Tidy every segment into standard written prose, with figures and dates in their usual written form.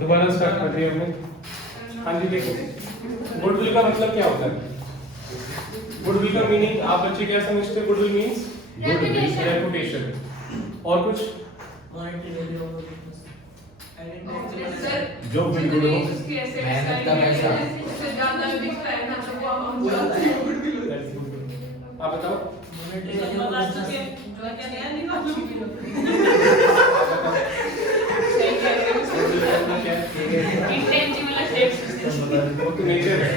दोबारा स्टार्ट कर दिया हमने। हाँ जी देखो, गुडविल का मतलब क्या होता है? गुडविल का मीनिंग आप बच्चे क्या समझते हैं? Goodwill means reputation. और कुछ जो बिल्कुल हो मेहनत का पैसा आप बताओ। वो तो नेचर है।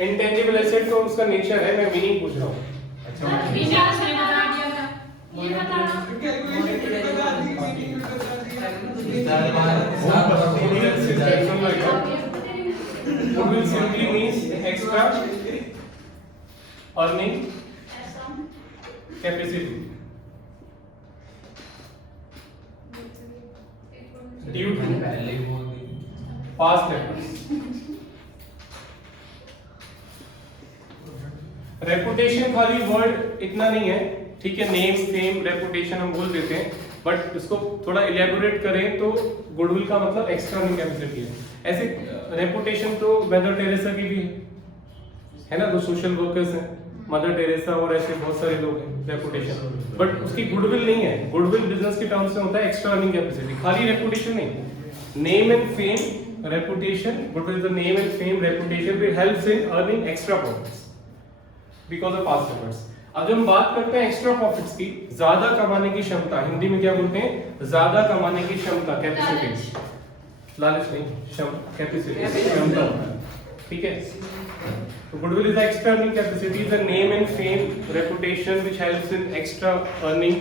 इंटेंजिबल एसेट तो उसका नेचर है, मैं मीनिंग पूछ रहा हूँ। Goodwill simply means extra earning capacity due to past efforts. Reputation खाली वर्ड इतना नहीं है, ठीक है, नेम फेम रेपुटेशन हम बोल देते हैं, बट इसको थोड़ा इलेबोरेट करें तो गुडविल का मतलब एक्स्ट्रा अर्निंग कैपेसिटी है। ऐसे रेपुटेशन तो मदर टेरेसा की भी है ना, तो सोशल वर्कर्स हैं मदर टेरेसा और ऐसे बहुत सारे लोग हैं रेपुटेशन, बट उसकी गुडविल नहीं है। गुडविल बिजनेस के टर्म्स में होता है एक्स्ट्रा अर्निंग कैपेसिटी, खाली रेपुटेशन नहीं। Name and fame reputation, goodwill is the name and fame reputation which helps in earning extra profits because of past efforts. अब जब हम बात करते हैं एक्स्ट्रा प्रॉफिट्स की, ज्यादा कमाने की क्षमता, हिंदी में क्या बोलते हैं? ज्यादा कमाने की क्षमता, कैपेसिटी। लालच नहीं, कैपेसिटी, क्षमता, ठीक है। तो goodwill is the extra earning capacity, the name and fame reputation which helps in extra earning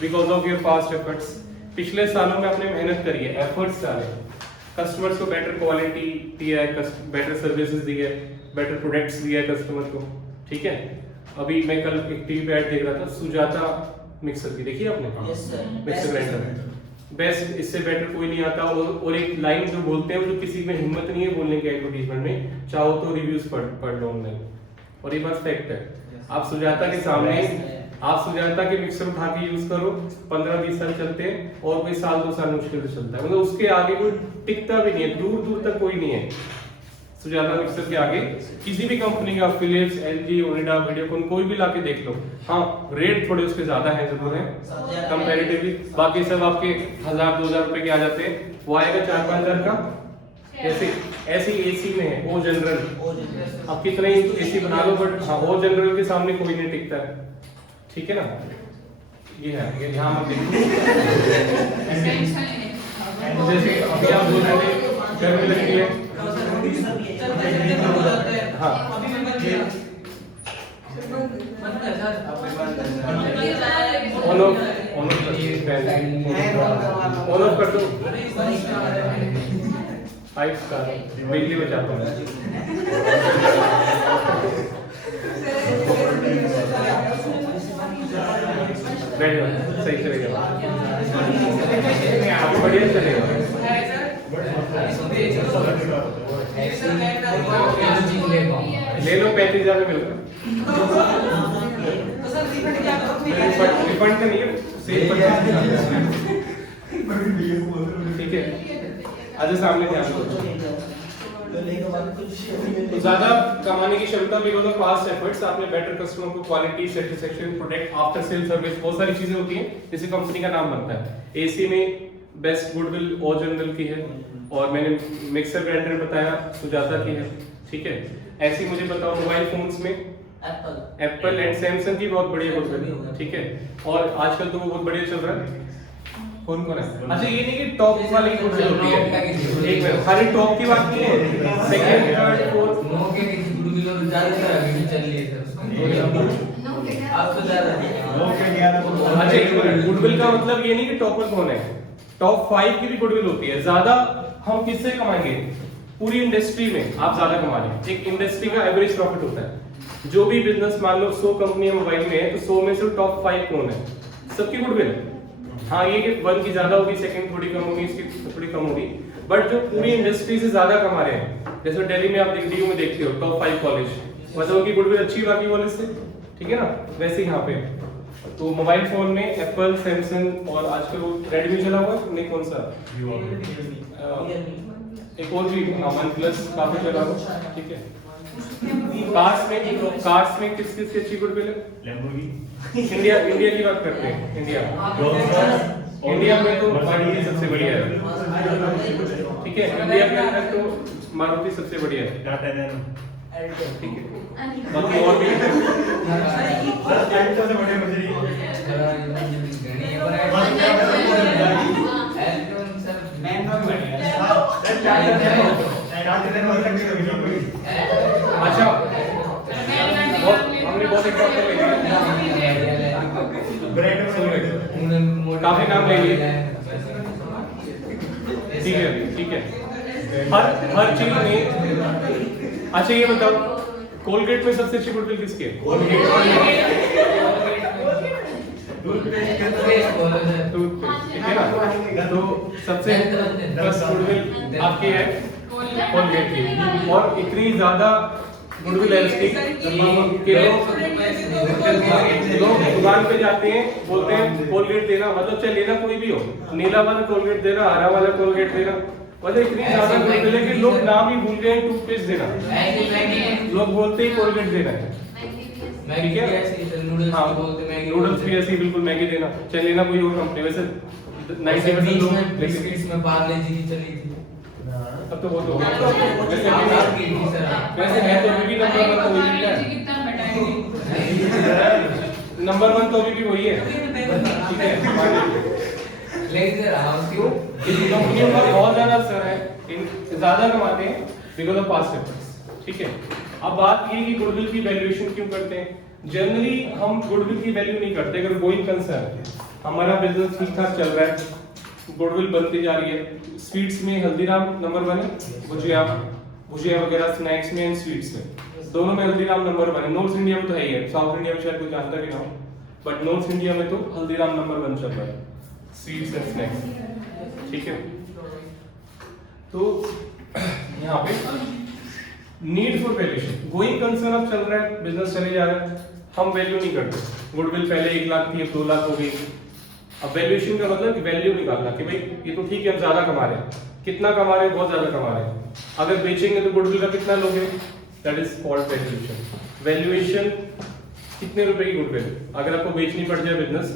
because of your past efforts. पिछले सालों में आपने मेहनत करी है, एफर्ट्स डाले, कस्टमर्स को बेटर क्वालिटी दिया है, बेटर सर्विसेज दी है, बेटर प्रोडक्ट्स दिया है कस्टमर को, ठीक है। अभी मैं कल एक टीवी पे ऐड देख रहा था, सुजाता मिक्सर की, देखिए आपने? मिक्सर ग्राइंडर बेस्ट, इससे बेटर कोई नहीं आता। और एक लाइन जो बोलते हैं, जो किसी में हिम्मत नहीं है बोलने की एडवर्टाइजमेंट में, चाहो तो रिव्यूज पढ़ लो ऑनलाइन, और ये बात फैक्ट है। आप सुजाता के सामने, आप सुजाता के मिक्सर उठा के यूज करो, 15-20 साल चलते हैं, और कोई 1-2 साल मुश्किल से चलता है, मतलब उसके आगे कोई टिकता भी नहीं है, दूर दूर तक कोई नहीं है सुजाता मिक्सर के आगे। किसी भी कंपनी का, फिलिप्स, एलजी, ओनिडा, वीडियोकॉन, कोई भी लाके देख लो, हाँ रेट थोड़े उसके ज्यादा है जरूर है कंपैरेटिवली, बाकी सब आपके 1000-2000 रुपए के आ जाते हैं, वो आएगा 4-5 हजार का। ऐसे एसी में है ओ जनरल, आप कितने एसी बना लो, बट हाँ ओ जनरल के सामने कोई नहीं टिकता है, ठीक है ना। ये है, ये ध्यान मत देखो। जैसे अभी आप बोल रहे थे गर्मी लगती है, हाँ ऑन ऑफ कर दो, 5 स्टार बिजली बचाता हूँ। सही चलेगा, आपको बढ़िया चलेगा। ले लो 35,000 में मिलेगा, रिफंड का नहीं है, ठीक है। आज सामने ध्यान दो। तो ज्यादा कमाने की क्षमता बिकॉज ऑफ पास्ट एफर्ट्स, आपने बेटर कस्टमर को quality, satisfaction, product, after sale service, बहुत सारी चीजें होती हैं जिससे कंपनी का नाम बनता है। एसी में बेस्ट गुडविल ओ जनरल की है, और मैंने मिक्सर ग्राइंडर बताया सुजाता की है, ठीक है। ऐसी मुझे बताओ मोबाइल फोन्स में एप्पल एंड सैमसंग की बहुत बढ़िया गुडविल, ठीक है। और आजकल तो वो बहुत बढ़िया चल रहा है। कौन कौन है? अच्छा ये नहीं कि टॉप वाली गुडविल होती है, एक मिनट, खाली टॉप की बात नहीं है, सेकंड थर्ड फोर्थ नो के गुडविल और ज्यादा अभी चल रही है आप तो ज्यादा नो के 11। अच्छा एक मिनट, गुडविल का मतलब ये नहीं कि टॉपर कौन है, टॉप 5 की भी गुडविल होती है। ज्यादा हम किससे कमाएंगे? पूरी इंडस्ट्री में आप ज्यादा कमा रहे हैं। एक इंडस्ट्री का एवरेज प्रॉफिट होता है, जो भी बिजनेस मान लो 100 कंपनियां मोबाइल में है, तो 100 में से टॉप 5 कौन है? सबकी गुडविल है। हाँ ये कि 1 की ज्यादा होगी, सेकंड थोड़ी कम होगी, इसकी थोड़ी कम होगी, बट जो पूरी इंडस्ट्री से ज्यादा कमा रहे हैं, जैसे दिल्ली में आप DU में देखते हो टॉप 5 कॉलेज, मतलब उनकी गुडविल अच्छी है बाकी कॉलेज से, ठीक है ना, वैसे यहाँ पे तो मोबाइल फोन में एप्पल, सैमसंग और आजकल वो रेडमी चला हुआ है, नहीं कौन सा एक और भी वन प्लस काफी चला हुआ, ठीक है। कार्स में किस किस की अच्छी गुडविल है? इंडिया की बात करते हैं। इंडिया में तो मारुति सबसे बढ़िया है, ठीक है। इंडिया के अंदर तो मारुति सबसे बढ़िया है, ठीक है। बाकी और भी अच्छा, हमने बहुत एग्जांपल ले लिए, काफी नाम ले लिए, ठीक है। हर चीज में। अच्छा ये बताओ, कोलगेट में सबसे अच्छी गुडविल किसकी है? टूथपेस्ट, ठीक है ना। तो सबसे बेस्ट गुडविल आपकी है कोलगेट की, और इतनी ज्यादा गुडविल है इसकी कि लोग दुकान पे जाते हैं, बोलते हैं कोलगेट देना, मतलब चाहे लेना कोई भी हो, नीला वाला कोलगेट देना, हरा वाला कोलगेट देना, मतलब इतनी ज्यादा गुडविल है कि लोग नाम ही भूल गए टूथपेस्ट देना, लोग बोलते ही कोलगेट देना है, ठीक है। हाँ, नूडल्स भी ऐसे बिल्कुल मैगी देना, चाहे लेना कोई और कंपनी। वैसे 90% लोग बिस्किट्स में पार्ले जी की चली थी, अब तो वो तो वैसे है तो अभी भी नंबर 1 तो वही है, नंबर 1 तो अभी भी वही है, ठीक है। लेकिन इन कंपनियों का बहुत ज्यादा असर है, ज्यादा कमाते हैं बिकॉज ऑफ पास्ट एफर्ट्स, ठीक है। अब बात ये कि गुडविल की वैल्यूएशन क्यों करते हैं? जनरली हम गुडविल की वैल्यू नहीं करते अगर गोइंग कंसर्न, हमारा बिजनेस ठीक ठाक चल रहा है, गुडविल बनती जा रही है। स्वीट्स में हल्दीराम नंबर 1 है, भुजिया वगैरह स्नैक्स में एंड स्वीट्स में दोनों में हल्दीराम नंबर 1 है। नॉर्थ इंडिया में तो है ही है, साउथ इंडिया में शायद कोई जानता भी ना हो, बट नॉर्थ इंडिया में तो हल्दीराम नंबर 1 चल रहा है, स्वीट्स एंड स्नैक्स, ठीक है। तो यहाँ पे need for valuation, going concern अब चल रहा है, बिजनेस चले जा रहा है, हम वैल्यू नहीं करते। गुडविल पहले 1 लाख थी, अब 2 लाख हो गई। अब वैल्यूएशन का मतलब वैल्यू निकालना कि भाई ये तो ठीक है, हम ज्यादा कमा रहे हैं, कितना कमा रहे हैं? बहुत ज्यादा कमा रहे हैं। अगर बेचेंगे तो गुडविल का कितना लोगे? That is called valuation. Valuation कितने रुपए की गुडविल? अगर आपको बेचनी पड़ जाए बिजनेस,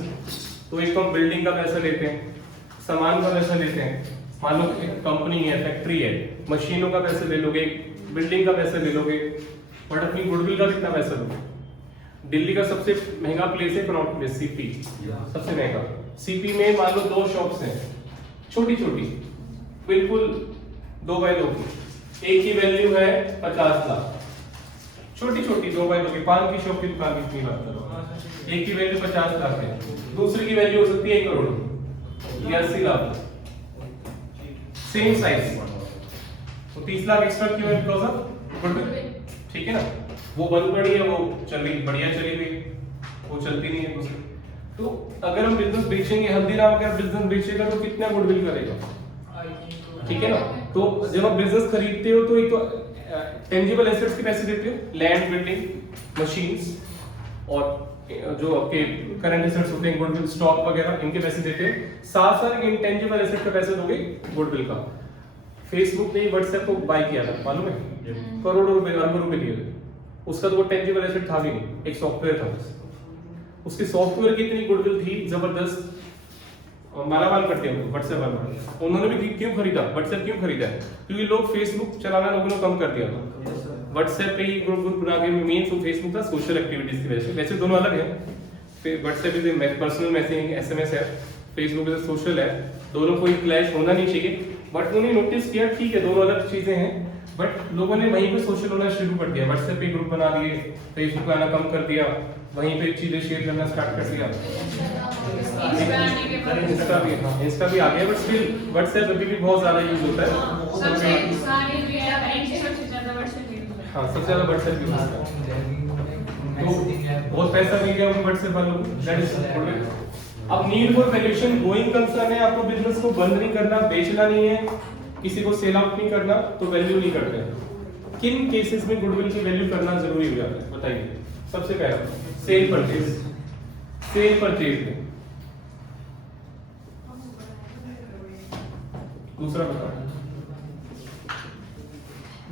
तो एक तो हम बिल्डिंग का पैसा लेते हैं, सामान का पैसा लेते हैं, मान लो एक कंपनी है, फैक्ट्री है, मशीनों का पैसा ले लोगे, बिल्डिंग का पैसा ले लोगे, बट अपनी गुडविल का कितना पैसा लोगे? दिल्ली का सबसे महंगा प्लेस है कनॉट प्लेस, सीपी सबसे महंगा। सीपी में मान लो 2 शॉप्स हैं, छोटी छोटी, बिल्कुल 2 बाय 2 की, एक की वैल्यू है 50 लाख, छोटी छोटी 2 बाय 2 की, पान की शॉप की दुकान की इतनी बात करो, एक की वैल्यू 50 लाख है, दूसरी की वैल्यू हो सकती है 1 करोड़ या 80 लाख, सेम साइज, तो 30 लाख एक्स्ट्रा क्यों है? बिकॉज ऑफ गुडविल, ठीक है ना। वो बंद पड़ी है, वो चली बढ़िया चली गई, वो चलती नहीं है दूसरी। तो अगर हम बिजनेस बेचेंगे, हल्दीराम का बिजनेस बेचेगा तो कितना गुडविल करेगा, ठीक है ना। तो जब आप बिजनेस खरीदते हो तो एक तो टेंजिबल एसेट्स के पैसे देते हो, लैंड, बिल्डिंग, मशीन्स, और जो आपके करंट एसेट्स होते हैं, गुडविल, स्टॉक वगैरह, इनके पैसे देते हो। साथ साथ इंटेंजिबल एसेट का पैसा दोगे गुडविल का। फेसबुक ने व्हाट्सएप को बाय किया था, मालूम है, करोड़ों रुपए, अरबों रुपए दिए थे, उसका तो वो टेंजिबल एसेट था भी नहीं, एक सॉफ्टवेयर था बस। उसके सॉफ्टवेयर की इतनी गुडविल थी जबरदस्त, मालामाल करते हैं व्हाट्सएप वाला। उन्होंने भी क्यों खरीदा, व्हाट्सएप क्यों खरीदा? क्योंकि लोग फेसबुक चलाना लोगों ने कम कर दिया था, व्हाट्सएप पे ही ग्रुप बना के। मेन तो फेसबुक था सोशल एक्टिविटीज की वजह से, वैसे दोनों अलग है। WhatsApp is personal messaging, SMS है, फेसबुक इज सोशल है, दोनों कोई क्लैश होना नहीं चाहिए। बट उन्होंने नोटिस किया ठीक है दोनों अलग चीजें हैं, बट लोगों ने वहीं पे सोशल होना शुरू कर दिया, व्हाट्सएप पे ग्रुप बना दिए, फेसबुक आना कम कर दिया, वहीं पे चीजें शेयर करना स्टार्ट कर दिया। इंस्टा भी आ गया, बट स्टिल व्हाट्सएप अभी भी बहुत ज्यादा यूज होता है। हाँ, सबसे ज्यादा व्हाट्सएप यूज होता है, तो बहुत पैसा मिल गया व्हाट्सएप वालों को, दैट इज गुड। अब need for valuation, going concern है, आपको बिजनेस को बंद नहीं करना, बेचना नहीं है, किसी को सेल आउट नहीं करना, तो वैल्यू नहीं करते हैं। किन केसेस में गुडविल की वैल्यू करना जरूरी हो जाता है बताइए? सबसे पहला सेल परचेज। सेल परचेज में दूसरा बताओ,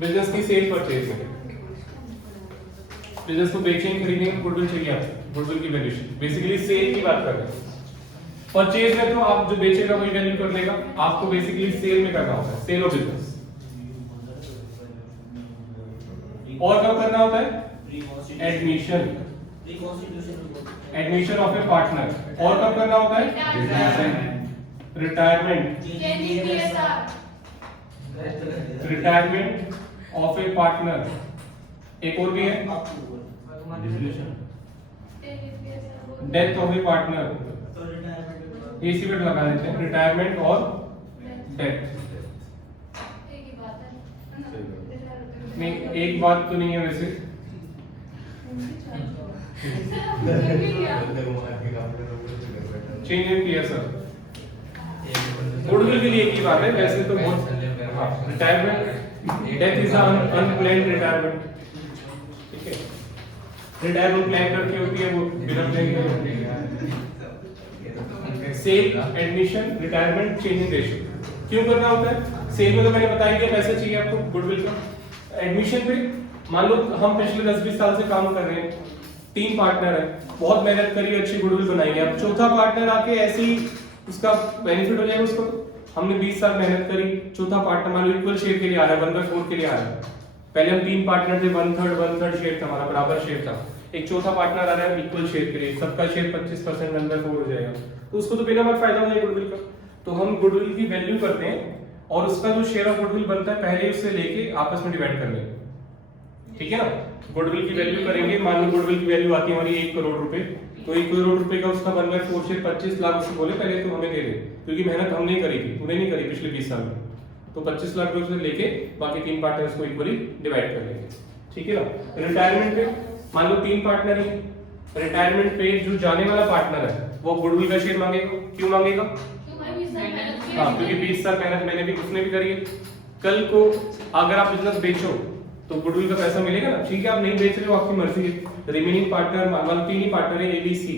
बिजनेस की सेल परचेज में बिजनेस को बेचेंगे खरीदेंगे, गुडविल चाहिए आपको, गुडविल की वैल्यूएशन। बेसिकली सेल की बात कर रहे हैं। परचेज में तो आप जो बेचेगा वही वैल्यू कर लेगा, आपको बेसिकली सेल में करना होता है, सेल ऑफ बिजनेस। और कब करना होता है? Admission, admission of A partner. और कब करना होता है? Retirement, retirement of A partner. एक और भी है, डेथ ऑफ ए पार्टनर, इसी पे लगा देते हैं, रिटायरमेंट और डेथ। नहीं, एक बात तो नहीं है वैसे, change in PS sir, goodwill के लिए एक ही बात है, वैसे तो बहुत। Retirement, death is unplanned retirement, ठीक है। रिटायरमेंट प्लान करके होती है वो बिना प्लान के होती है। Sale, admission, retirement, change in ratio क्यों करना होता है? सेल में तो मैंने बता दिया पैसा चाहिए आपको गुडविल का। एडमिशन पे मान लो हम पिछले 10-20 साल से काम कर रहे हैं, 3 पार्टनर है, बहुत मेहनत करी, अच्छी गुडविल बनाई है, अब चौथा पार्टनर आके ऐसे ही उसका बेनिफिट हो जाएगा उसको। हमने 20 साल मेहनत करी, चौथा पार्टनर मान लो इक्वल शेयर के लिए आ रहा है, 1/4 के लिए आ रहा है। पहले हम 3 पार्टनर थे, 1/3 शेयर था हमारा, बराबर शेयर था। एक चौथा पार्टनर आ रहा है इक्वल शेयर के लिए, सबका शेयर 25% 1/4 हो जाएगा, तो उसको तो बिना मत फायदा हो जाएगा गुडविल का। तो हम गुडविल की वैल्यू करते हैं और उसका जो शेयर ऑफ गुडविल बनता है पहले उससे लेके आपस में डिवाइड कर लेंगे, ठीक है ना। गुडविल की वैल्यू करेंगे, मान लो गुडविल की वैल्यू आती है हमारी 1 करोड़ रुपए, तो 1 करोड़ रुपए का उसका 1/4 शेयर 25 लाख उसको बोले पहले तो हमें दे दे, क्योंकि मेहनत हमने करी थी, तूने नहीं करी पिछले 20 साल में, तो 25 लाख रुपए से लेके बाकी 3 पार्टनर्स को इक्वली डिवाइड कर लेंगे, ठीक है ना। रिटायरमेंट पे मान लो 3 पार्टनर ही, रिटायरमेंट पे जो जाने वाला पार्टनर है वो गुडविल का शेयर मांगेगा। क्यों मांगेगा? हाँ, क्योंकि 20 साल मेहनत मैंने भी उसने भी करी है। कल को अगर आप बिजनेस बेचो तो गुडविल का पैसा मिलेगा ना, ठीक है। आप नहीं बेच रहे हो, आपकी मर्जी है। रिमेनिंग पार्टनर मान लो 3 ही पार्टनर है, ABC,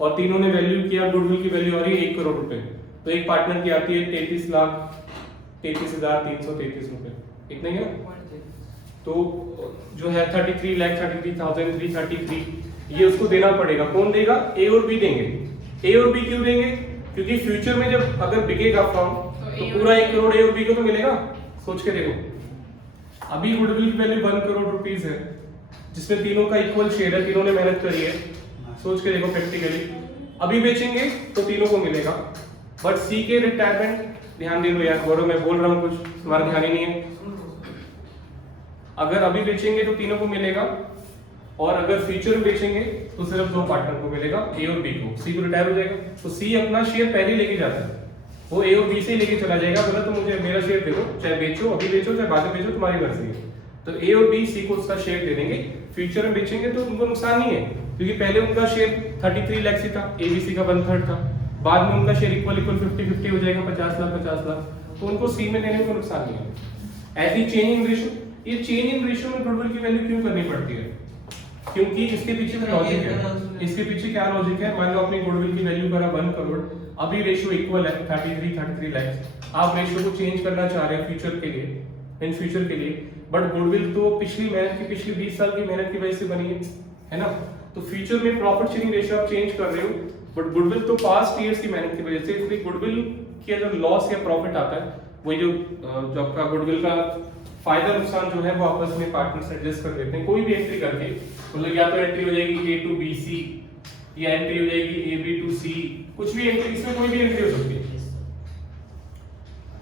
और तीनों ने वैल्यू किया, गुडविल की वैल्यू आ रही है 1 करोड़ रुपए, तो एक पार्टनर की आती है 33,33,333 रुपए, इतना ही है। तो जो है 33,33,333 ये उसको देना पड़ेगा। कौन देगा? A और B देंगे। A और B क्यों देंगे? क्योंकि फ्यूचर में जब अगर बिकेगा फर्म तो पूरा 1 करोड़ A और B को तो मिलेगा। सोच के देखो, अभी गुडविल की वैल्यू 1 करोड़ रुपीस है, जिसमें तीनों का इक्वल शेयर है, तीनों ने मेहनत करी है। सोच के देखो प्रैक्टिकली, अभी बेचेंगे तो तीनों को मिलेगा। बट C के रिटायरमेंट, ध्यान दे लो यार, गौरव मैं बोल रहा हूँ कुछ तुम्हारा ध्यान ही नहीं है। अगर अभी बेचेंगे तो तीनों को मिलेगा, और अगर फ्यूचर में बेचेंगे तो सिर्फ 2 पार्टनर को मिलेगा, A और B को। C को रिटायर हो जाएगा, तो C अपना शेयर पहले लेके जाता है, वो A और B से लेके चला जाएगा, बोला तो मुझे मेरा शेयर दे दो, चाहे बेचो, अभी बेचो चाहे बाद में बेचो, तुम्हारी मर्जी है। तो A और B C को उसका शेयर दे देंगे। फ्यूचर में बेचेंगे तो उनको नुकसान नहीं है, क्योंकि पहले उनका शेयर 33 लाख से था, ABC का 1/3 था, बाद में उनका शेयर इक्वल 50-50 हो जाएगा, 50 लाख, तो उनको C में देने में नुकसान नहीं है। ऐसी चेंज इन रेशियो, ये चेंज इन रेशियो में गुडविल की वैल्यू क्यों करनी पड़ती है? क्योंकि इसके पीछे लॉजिक है। इसके पीछे क्या लॉजिक है? मान लो आपने गुडविल की वैल्यू करा 1 करोड़, अभी रेशियो इक्वल है 33 लाख, आप रेशियो को चेंज करना चाह रहे हैं फ्यूचर के लिए, इन फ्यूचर के लिए, बट गुडविल तो पिछली मेहनत की, पिछली 20 साल की मेहनत की वजह से बनी है ना। तो फ्यूचर में प्रॉफिट शेयरिंग रेशियो आप चेंज कर रहे हो, बट गुडविल तो पास्ट ईयर्स की मेहनत की वजह से, इसलिए गुडविल की जो लॉस या प्रॉफिट आता है, वही जो आपका गुडविल का फायदा नुकसान जो है वो आपस में पार्टनर्स एडजस्ट कर देते हैं। कोई भी एंट्री करके, मतलब या तो एंट्री हो जाएगी A to BC, या एंट्री हो जाएगी AB to C, कुछ भी एंट्री, इसमें कोई भी एंट्री हो सकती है,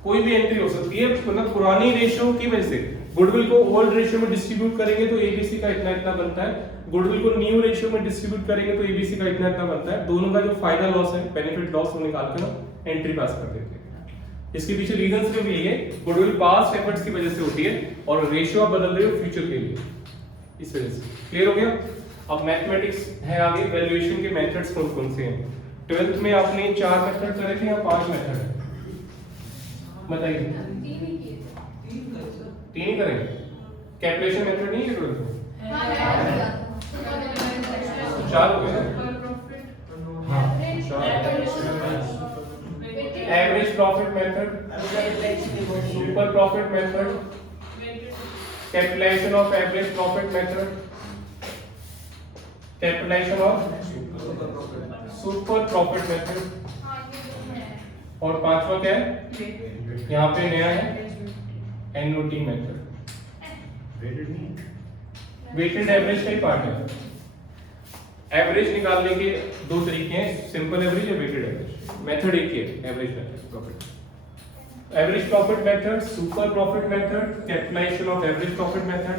कोई भी एंट्री हो सकती है। मतलब पुरानी रेशियो की वजह से गुडविल को ओल्ड रेशियो में डिस्ट्रीब्यूट करेंगे तो ABC का इतना इतना बनता है, गुडविल को न्यू रेशियो में डिस्ट्रीब्यूट करेंगे तो ABC का इतना इतना बनता है। दोनों का जो फायदा लॉस है, बेनिफिट लॉस, वो निकाल कर ना एंट्री पास कर देते हैं। इसके पीछे रीजन सिर्फ यही है, गुडविल पास्ट एफर्ट्स की वजह से होती है, और रेशियो आप बदल रहे हो फ्यूचर के लिए, इस वजह से। क्लियर हो गया? अब मैथमेटिक्स है आगे, वैल्यूएशन के मेथड्स कौन कौन से हैं? 12th में आपने 4 मेथड करे थे या 5 मेथड है? बताइए। 3 ही करे? कैलकुलेशन मेथड नहीं है 12th में? 4 हो गए। हाँ, average profit method, super profit method, capitalisation of average profit method, capitalisation of super profit method, और पांचवा क्या है यहाँ पे नया है एनओटी मेथड। वेटेड एवरेज का ही पार्ट है। एवरेज निकालने के दो तरीके हैं, सिंपल एवरेज या वेटेड एवरेज। मेथड एक ही है, average method profit. Average profit method, super profit method, capitalisation of average profit method.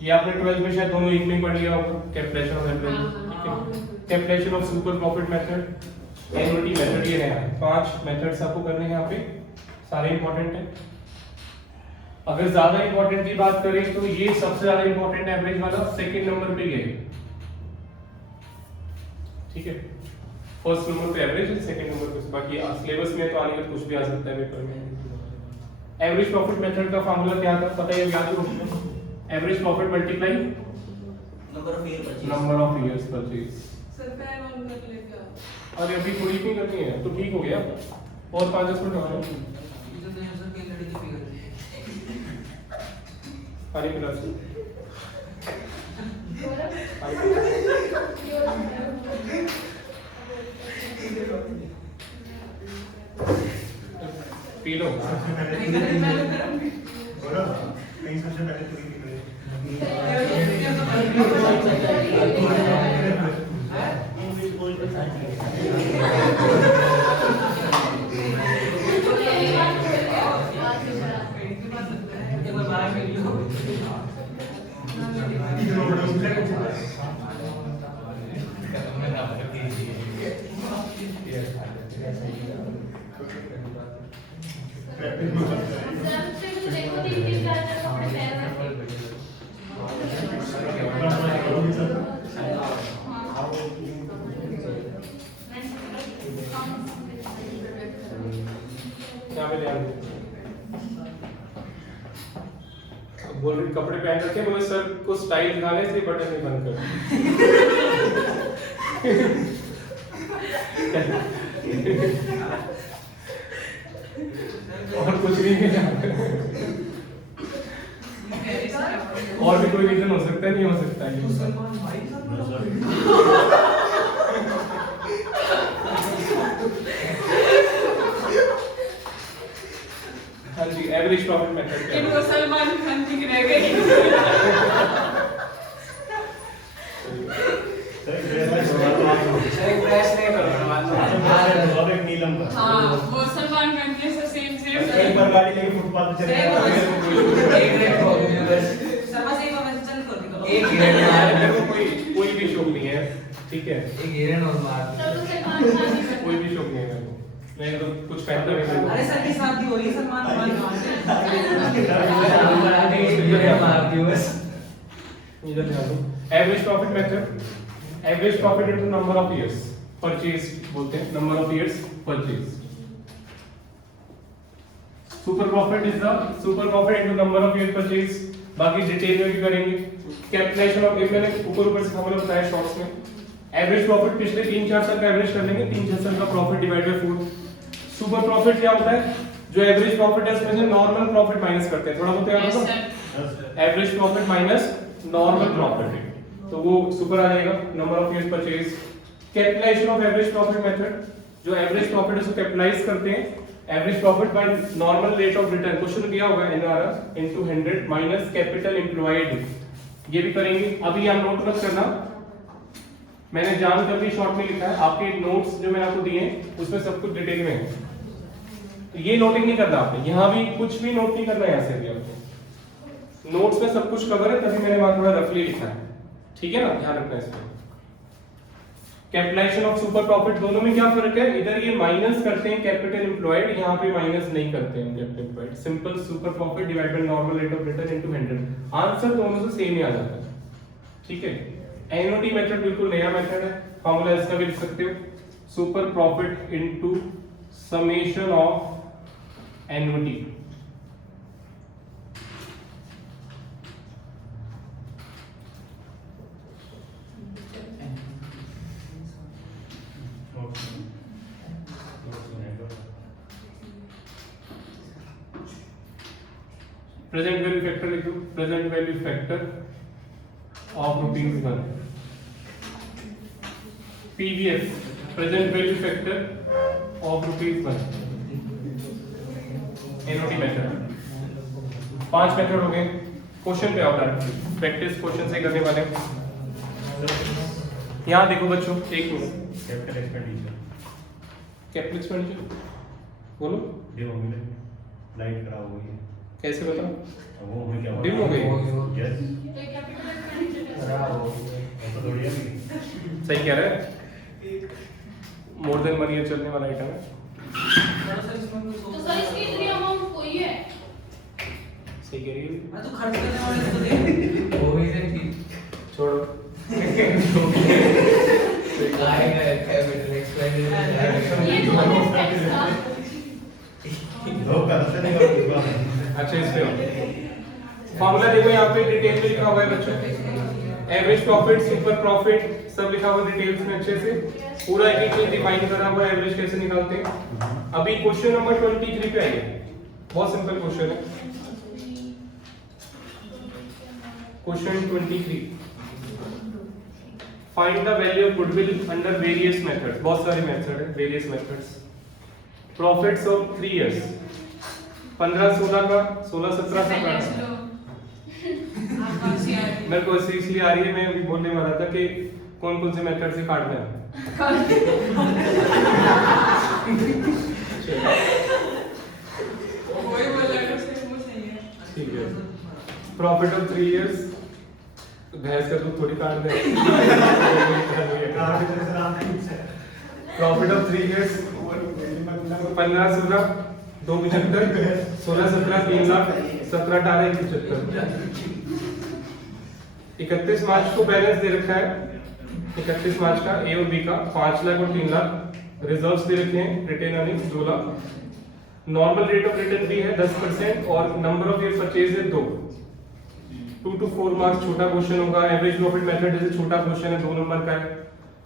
ये आपने 12th में शायद दोनों एक में पढ़ लिया होगा, capitalisation of average, capitalisation of super profit method, annuity method. ये नया है। 5 मेथड्स आपको करने हैं यहाँ पे, सारे इंपॉर्टेंट है। अगर ज्यादा इंपॉर्टेंट की बात करें तो ये सबसे ज्यादा इंपॉर्टेंट है एवरेज वाला, सेकंड नंबर पे ये है, ठीक है। फर्स्ट नंबर पे एवरेज है, सेकंड नंबर पे बाकी सिलेबस में तो आने का कुछ भी आ सकता है पेपर में। एवरेज प्रॉफिट मेथड का फार्मूला क्या था पता है, याद रखो। Average profit multiply number of years purchase. अरे अभी थोड़ी नहीं करनी है तो ठीक हो गया, और 5-10 मिनट और पानी पिला से पी लो। सबसे पहले बोल रही कपड़े पहन रखे, बोले सर को स्टाइल दिखाने से बटन नहीं बंद कर। और कुछ नहीं है, और भी कोई रीजन हो सकता है, नहीं हो सकता हाँ जी, एवरेज प्रॉफिट मेथड क्या है? सलमान खान की रह गई। नीलम का हाँ, वो सलमान खान के सेम एक बार गाड़ी लेके फुटपाथ पे चले कोई भी शौक नहीं है, ठीक है। एक हिरन और मार। कोई भी शौक नहीं है मेरे को, मैं तो कुछ पहनता नहीं हूं। अरे सर की शादी हो रही है सलमान खान इधर ध्यान दो। Average profit method, average profit into number of years purchase बोलते हैं, number of years purchase. Super profit is the super profit into number of years purchase. बाकी डिटेल में भी करेंगे। कैपिटलाइजेशन ऑफ, एक मैंने ऊपर से फॉर्मूला बताया शॉर्ट्स में। एवरेज प्रॉफिट पिछले 3-4 साल का एवरेज कर लेंगे, 3-6 साल का profit divide by 4। Super profit क्या होता है, जो एवरेज प्रॉफिट है उसमें से नॉर्मल प्रॉफिट माइनस करते हैं, थोड़ा बहुत याद रखो। Average profit minus normal profit, तो वो सुपर आ जाएगा, number of years purchase. Capitalisation of average profit method, जो एवरेज प्रॉफिट है उसको कैपिटलाइज करते हैं, average profit by normal rate of return, question किया होगा NRR into 100 minus capital employed, ये भी करेंगे। अभी आप नोट मत करना, मैंने जानकर भी शॉर्ट में लिखा है, आपके नोट्स जो मैंने आपको दिए हैं उसमें सब कुछ डिटेल में है, तो ये नोटिंग नहीं करना आपने, यहाँ भी कुछ भी नोट नहीं करना है ऐसे भी आपको, नोट्स में सब कुछ कवर है, तभी मैंने वहां थोड़ा रफली लिखा है, ठीक है ना, ध्यान रखना इसमें। कैपिटलाइजेशन ऑफ सुपर प्रॉफिट, दोनों में क्या फर्क है, इधर ये माइनस करते हैं कैपिटल एम्प्लॉयड, यहाँ पे माइनस नहीं करते हैं capital employed. Simple super profit divide by normal rate of return into 100, answer दोनों से सेम ही आ जाता है, ठीक है। एनओटी मेथड बिल्कुल नया मेथड है, फॉर्मूला इसका भी लिख सकते हो, super profit into summation of NOT. Present value factor लिख दो, present value factor of ₹1। PVF present value factor of ₹1। NOT method. 5 method हो गए। क्वेश्चन पे आओ डायरेक्ट, प्रैक्टिस क्वेश्चन से करने वाले हैं। यहाँ देखो बच्चों, एक minute. Capital expenditure capital expenditure बोलो। डिम हो गई, लाइट खराब हो गई है। कैसे बताओ? अब वो हमें क्या डिम हो गई? यस तो थोड़ी है। सही कह रहे हैं, मोर देन मनी चलने वाला आइटम है। थोड़ा सा इसमें कुछ तो सर इसकी इतनी अमाउंट कोई है? सही कह रही है। मैं तो खर्च करने वाले तो दे वो भी से ठीक छोड़ो। आएगा कैपिटल एक्सपेंडिचर ये तो टैक्स था। लोग करते नहीं कर। अच्छा इसमें फॉर्मूला देखो, यहाँ पे डिटेल में लिखा हुआ है बच्चों। एवरेज प्रॉफिट, सुपर प्रॉफिट सब लिखा हुआ डिटेल्स में अच्छे से, पूरा एक एक चीज डिफाइन करा हुआ है, एवरेज कैसे निकालते हैं। अभी क्वेश्चन नंबर 23 पे आइए, बहुत सिंपल क्वेश्चन है। Question 23, find the value of goodwill under various methods. बहुत सारे मेथड है, various methods. Profits of 3 years, 15-16 का, 16-17 का पहले का। आप कौन सी आ रही है? मेरे को ऐसे इसलिए आ रही है, मैं अभी बोलने वाला था कि कौन कौन से मेथड से काटना है। वही बोला है, उससे वो सही है। ठीक है। प्रॉफिट ऑफ 3 इयर्स, भैंस का दूध थोड़ी काट दे। Profit of 3 years 15-16 275, 16-17 3 lakh, 17-18 175। 31 March को बैलेंस दे रखा है, 31 मार्च का ए और बी का 5 लाख और 3 लाख। रिजर्व्स दे रखे हैं, retained earnings 2 lakh. Normal rate of return भी है 10% और नंबर ऑफ ईयर परचेज है 2। 2 to 4 मार्क्स छोटा क्वेश्चन होगा। एवरेज प्रॉफिट मेथड जैसे छोटा क्वेश्चन है 2 नंबर का है।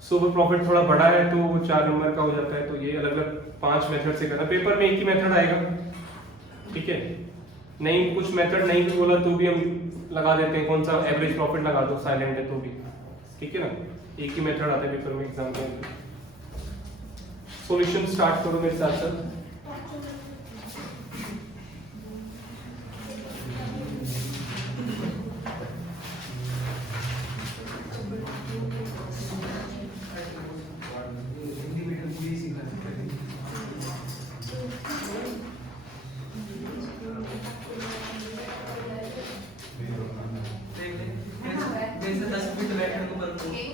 सुपर प्रॉफिट थोड़ा बड़ा है तो वो 4 नंबर का हो जाता है। तो ये अलग अलग 5 मेथड से करना, पेपर में एक ही मेथड आएगा, ठीक है। नहीं कुछ मेथड नहीं भी बोला तो भी हम लगा देते हैं, कौन सा एवरेज प्रॉफिट लगा दो, साइलेंट है तो भी, ठीक है ना। एक ही मेथड आता है पेपर में एग्जाम में। सॉल्यूशन स्टार्ट करो मेरे साथ साथ। जैसे 10 मिनट बैठने को बोलते हैं।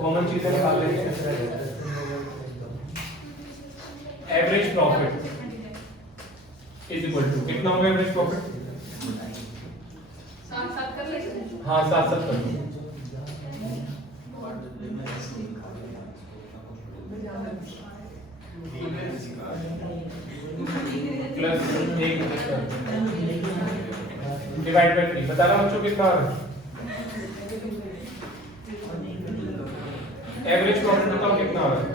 कॉमन चीजें निकाल लेंगे। Average profit is equal to कितना होगा एवरेज प्रॉफिट? साथ-साथ कर लेते हैं। हाँ साथ साथ कर लो। प्लस 1 डिवाइड बाय 3 बताना बच्चों कितना आ रहा है? एवरेज प्रॉफिट बताओ कितना आ रहा है?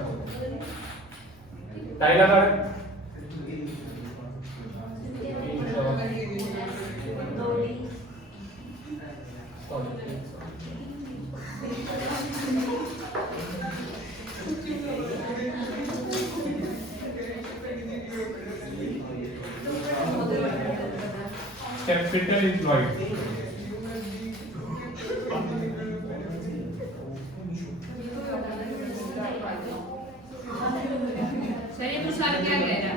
2.5 लाख आ रहा है। Capital employed सर ये प्रसार क्या कह रहा है?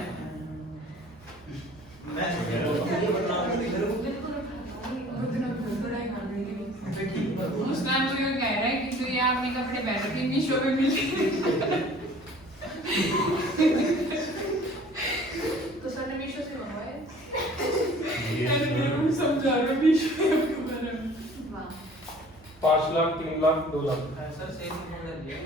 मुस्कान मुझे कह रहा है कि तो ये आपने कपड़े पहन रखे मीशो पे मिले। तो सर ने मीशो से मंगवाए? मैं समझा रहा हूँ मीशो पे आपको बना। वाह। 5 lakh 3 lakh 2 lakh. Sir same model दिया।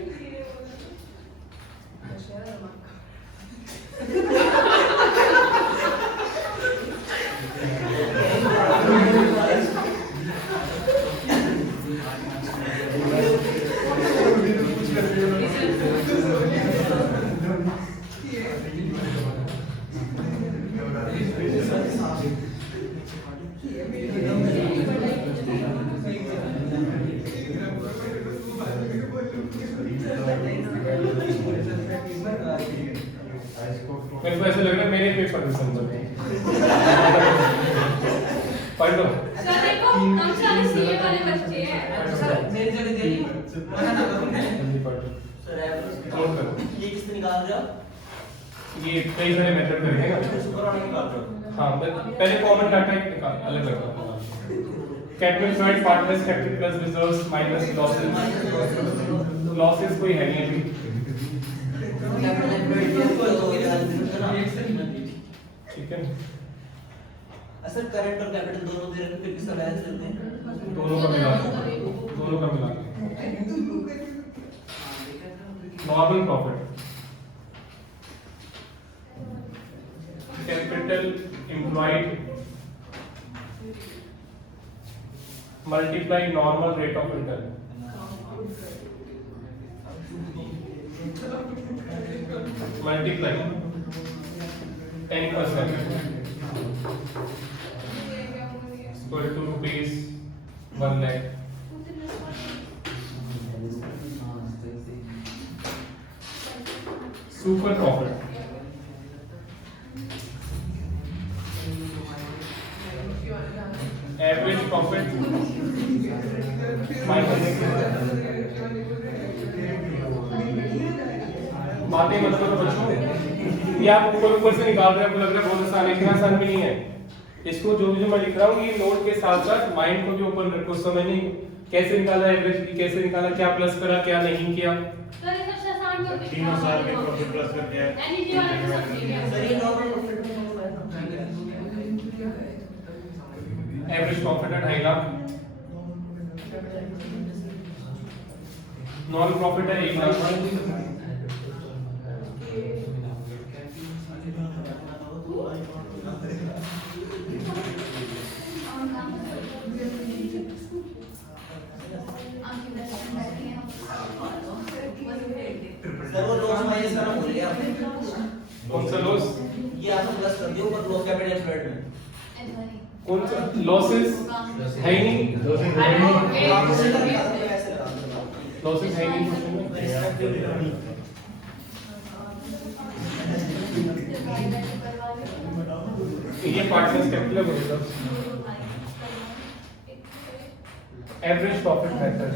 मेरे को ऐसा लग रहा है मेरे पेपर में समझ पढ़ लो। सर देखो हम सारे सीए वाले बच्चे हैं। सर मेरी जगह दे दी मना ना करो। जल्दी पढ़ लो। सर नोट करो। ये किसने निकाल दिया? ये कई सारे मेथड करेंगे ना। सुपर वाला निकाल रहे हो। हाँ पहले कॉमन डाटा निकाल अलग रखो। कैटमिन fluid partners capital plus reserves minus losses. Losses कोई है नहीं अभी। ठीक है सर करंट और कैपिटल दोनों दे रखे फिर किसका बैलेंस लेते हैं? दोनों का मिला के normal profit capital employed multiply normal rate of return multiply 10% equal to rupees 1 lakh. Super profit. Average profit minus. बातें मत करो बच्चों, ये आप ऊपर से निकाल रहे हैं, आपको लग रहा है बहुत आसान है, इतना आसान भी नहीं है। इसको जो मैं लिख रहा हूँ ये नोट के साथ साथ माइंड को भी ओपन रखो। समझ नहीं कैसे निकाला एवरेज, कैसे निकाला, क्या प्लस करा क्या नहीं किया। सर ये सबसे आसान तो 3 साल के प्रॉफिट प्लस करते हैं। एनईजी वाले तो सब ठीक है। सर ये नॉर्मल प्रॉफिट एवरेज प्रॉफिट है 2.5 लाख, नॉन प्रॉफिट है 1 लाख। सर वो लॉस माइनस करना भूल गया आपने। कौन सा लॉस? ये आपने प्लस कर दिया ऊपर लॉस कैपिटल एम्प्लॉयड में। कौन सा लॉसेस है ही नहीं, लॉसेस है ही नहीं क्वेश्चन में। ये पार्टनर्स कैपिटल बोलेगा। Average profit method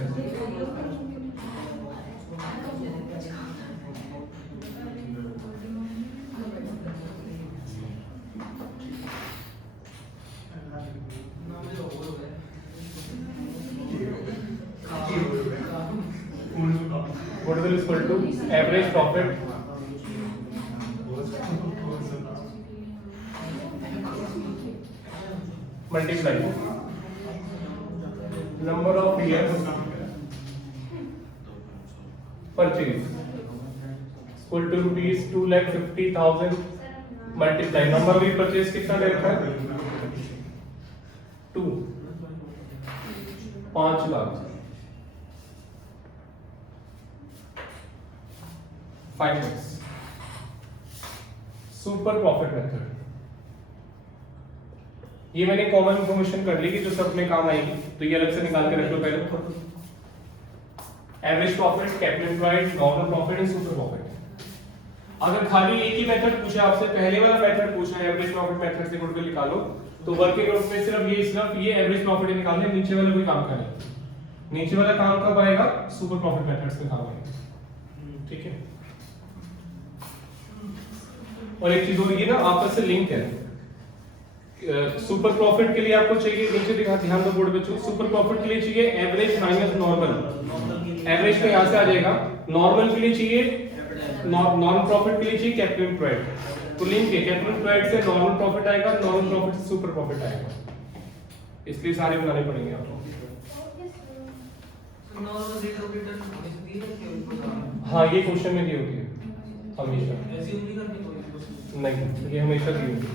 what is equal to average profit multiply number of years purchase equal to rupees 2,50,000 multiply number of purchase कितना दे रखा है 2 5 lakh 5x super profit method. ये मैंने कॉमन इंफॉर्मेशन कर ली कि जो सब में काम आएगी, तो ये अलग से निकाल के रख लो पहले। Average profit, capital employed, normal profit and super profit. अगर खाली एक ही मेथड पूछा आपसे, पहले वाला मेथड पूछा है एवरेज प्रॉफिट मेथड से गुडविल निकालो, तो वर्किंग नोट में सिर्फ ये एवरेज प्रॉफिट ही निकालना है, नीचे वाला कोई काम का नहीं। नीचे वाला काम कब आएगा? सुपर प्रॉफिट मेथड्स में काम आएगा। ठीक है। और एक चीज और ये ना आपस से लिंक है। सुपर प्रॉफिट के लिए आपको चाहिए, नीचे दिखा ध्यान दो बोर्ड बच्चों, सुपर प्रॉफिट के लिए चाहिए एवरेज माइनस नॉर्मल। एवरेज का यहां से आ जाएगा, नॉर्मल के लिए चाहिए, नॉन प्रॉफिट के लिए चाहिए कैपिटल एम्प्लॉयड। तो लिंक है, कैपिटल एम्प्लॉयड से नॉर्मल प्रॉफिट आएगा, नॉर्मल प्रॉफिट से सुपर प्रॉफिट आएगा। इसलिए सारे बनाने पड़ेंगे आपको। नॉर्मल रेट ऑफ रिटर्न हाँ ये क्वेश्चन में दी होती है हमेशा। ऐसी उम्मीद करनी पड़ेगी नहीं, ये हमेशा दी होती है।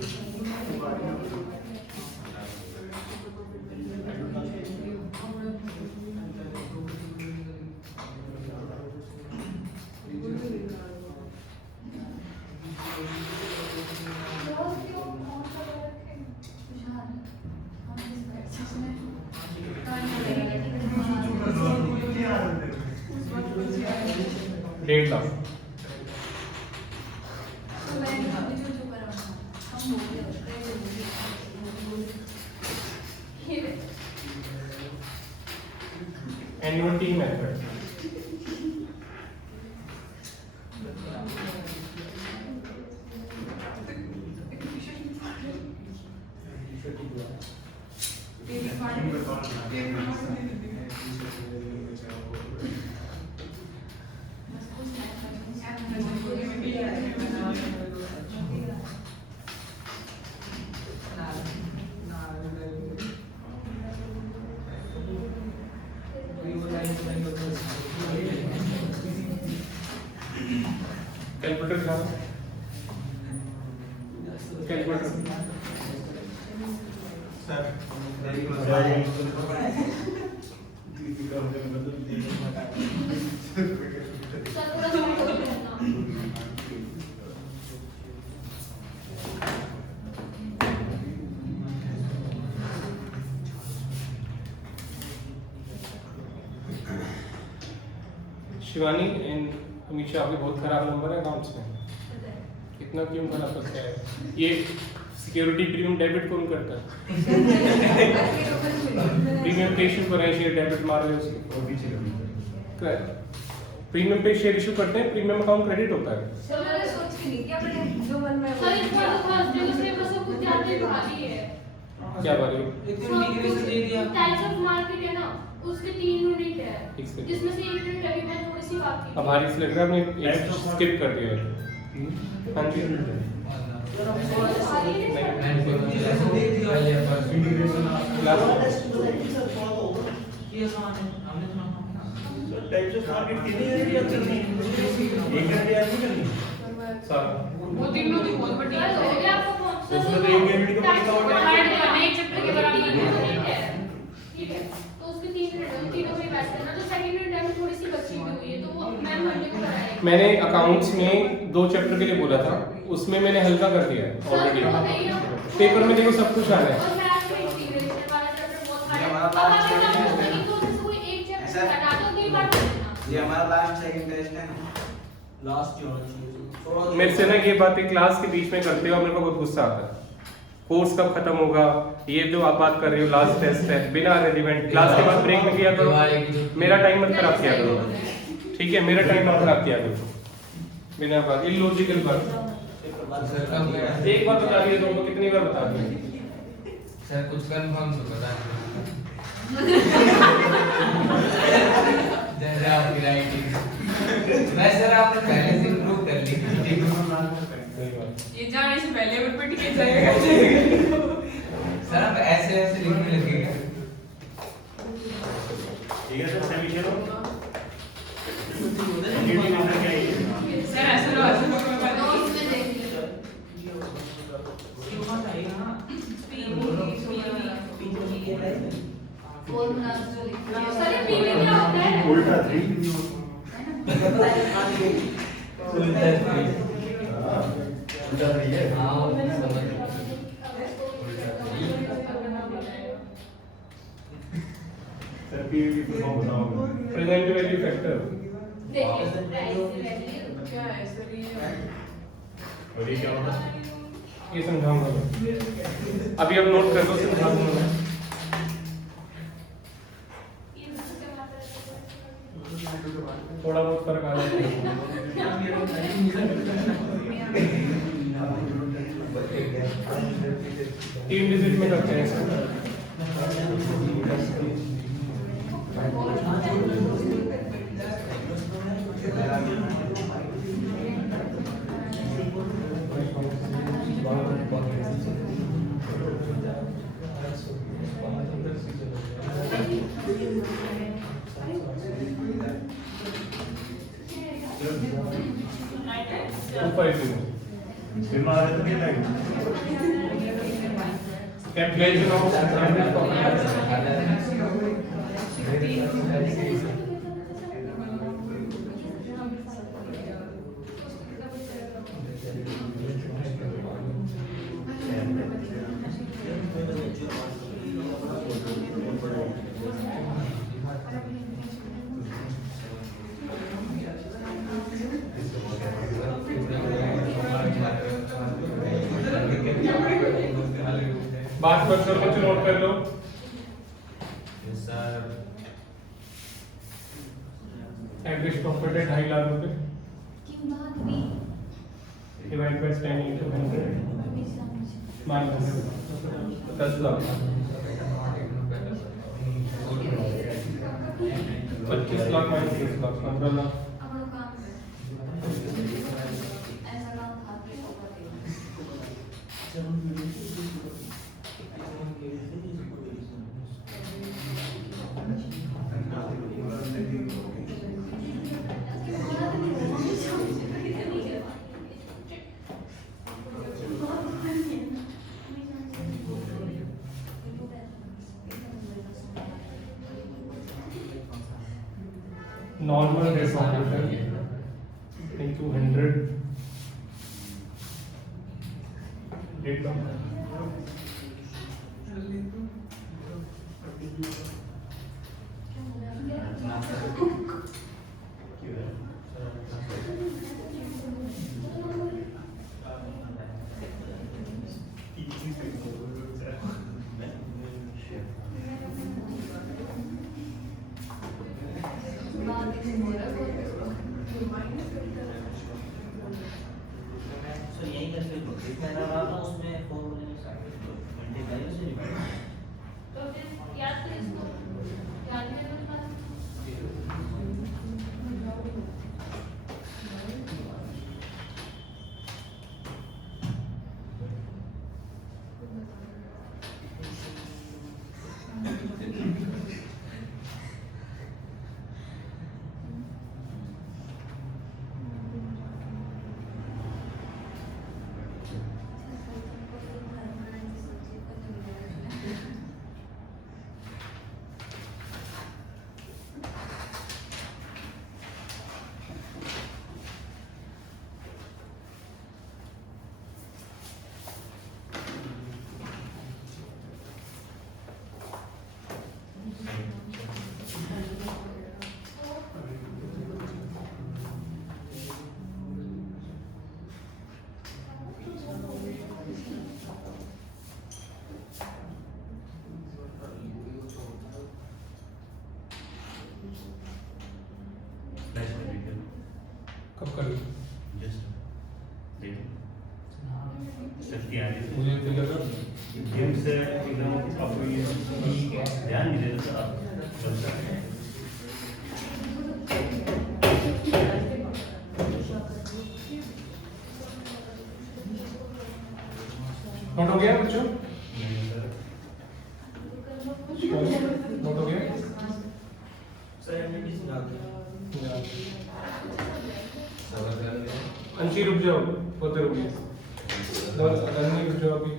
डेढ़ लाख एन्युटी मेथड। कैलकुलेटर का कैलकुलेटर शिवानी एंड अमीशा, आपके बहुत खराब नंबर है अकाउंट्स में। इतना क्यों खराब करता है? ये सिक्योरिटी प्रीमियम डेबिट कौन करता है? प्रीमियम पे इशू कराए, शेयर डेबिट मार रहे उसके प्रीमियम पे शेयर इशू करते हैं, प्रीमियम अकाउंट क्रेडिट होता है। सर मैंने सोच के नहीं किया, मैंने जो मन में सर इस बार तो फर्स्ट डे उसमें बस कुछ ज्यादा ही भारी है। क्या बात है? एक तो इंटीग्रेशन दे दिया। टाइप्स ऑफ मार्केट है ना, उसके 3 यूनिट है, ठीक से। जिसमें से एक यूनिट अभी मैं थोड़ी सी बाकी अब भारी से लग रहा है, आपने एक स्किप कर दिया है। हाँ जी, टाइप्स ऑफ मार्केट कितनी एरिया करनी है? एक एरिया नहीं करनी। सारा वो तीनों तो बहुत बड़ी है। हो गया आपको कौन सा? उसमें तो एक यूनिट का पता होगा। हार्ड करने एक चैप्टर के बराबर ठीक है, ठीक है। तो उसके 3 यूनिट है, तीनों में मैच करना। तो सेकंड यूनिट में थोड़ी सी बची हुई है, तो वो मैम मंडे को कराएगी। मैंने अकाउंट्स में 2 चैप्टर के लिए बोला था, उसमें मैंने हल्का कर दिया है ऑलरेडी। पेपर में देखो सब कुछ आ रहा है। और मैथ में इंटीग्रेशन वाला चैप्टर बहुत हार्ड है। अब अगर आप उसमें तो कोई एक चैप्टर हटा दो, 3 बार पढ़ना। ये हमारा लास्ट सेकंड टेस्ट है ना, लास्ट जो मेरे से ना ये बातें क्लास के बीच में करते हो और मेरे को बहुत गुस्सा आता है। कोर्स कब खत्म होगा, ये जो आप बात कर रहे हो लास्ट टेस्ट है, बिना रेलिवेंट क्लास के बाद ब्रेक में किया करो। मेरा टाइम मत खराब किया करो, ठीक है? मेरा टाइम मत खराब किया करो बिना बात, इलॉजिकल बात। एक बार बता दिए तो कितनी बार बता दिए? सर कुछ कंफर्म तो बता जैसे आपकी राइटिंग मैं सर आपने पहले से इम्प्रूव कर ली। ये जाने से पहले वो पिट के जाएगा। सर आप ऐसे ऐसे लिखने लगेगा। ठीक है सर, सभी चलो। सर ऐसे लो, ऐसे लो, नोट्स में देख लिया। फॉर्मूला जो लिखा है। सर ये पीवी क्या होता है? उल्टा 3 उल्टा है। हाँ समझ सर पीवी को बताओ। प्रेजेंट वैल्यू फैक्टर देखिए प्राइस वैल्यू क्या है सर ये? और ये क्या होता है? ये समझाऊंगा मैं। अभी अब नोट कर दो, समझाऊंगा मैं। थोड़ा बहुत फर्क आ जाता है। तीन डिजिट में करते हैं इसको। ऊपर इसी में बीमार है तो नहीं लगेगा। कैलकुलेशन ऑफ बात कर लो, कुछ नोट कर लो। सर एवरेज प्रॉफिट है 2.5 लाख रुपए की बात भी divide by 10 into 100 minus 10 lakh 25 lakh minus 10 lakh 15 lakh अपना काम ऐसा काम खाते हो normal rate of return into 100 डेट सर यही कर फिर जितना रहा था उसमें फॉर्मूले में मल्टीप्लाई से डिवाइड तो फिर याद कर इसको, याद है मेरे पास। कब कर मुझे तो लगा गेम से एकदम काफी ध्यान नहीं देता आप नोट हो गया बच्चों नोट हो गया सर एमडी से अंशी रुक जाओ होते रुक गए नहीं रुक जाओ अभी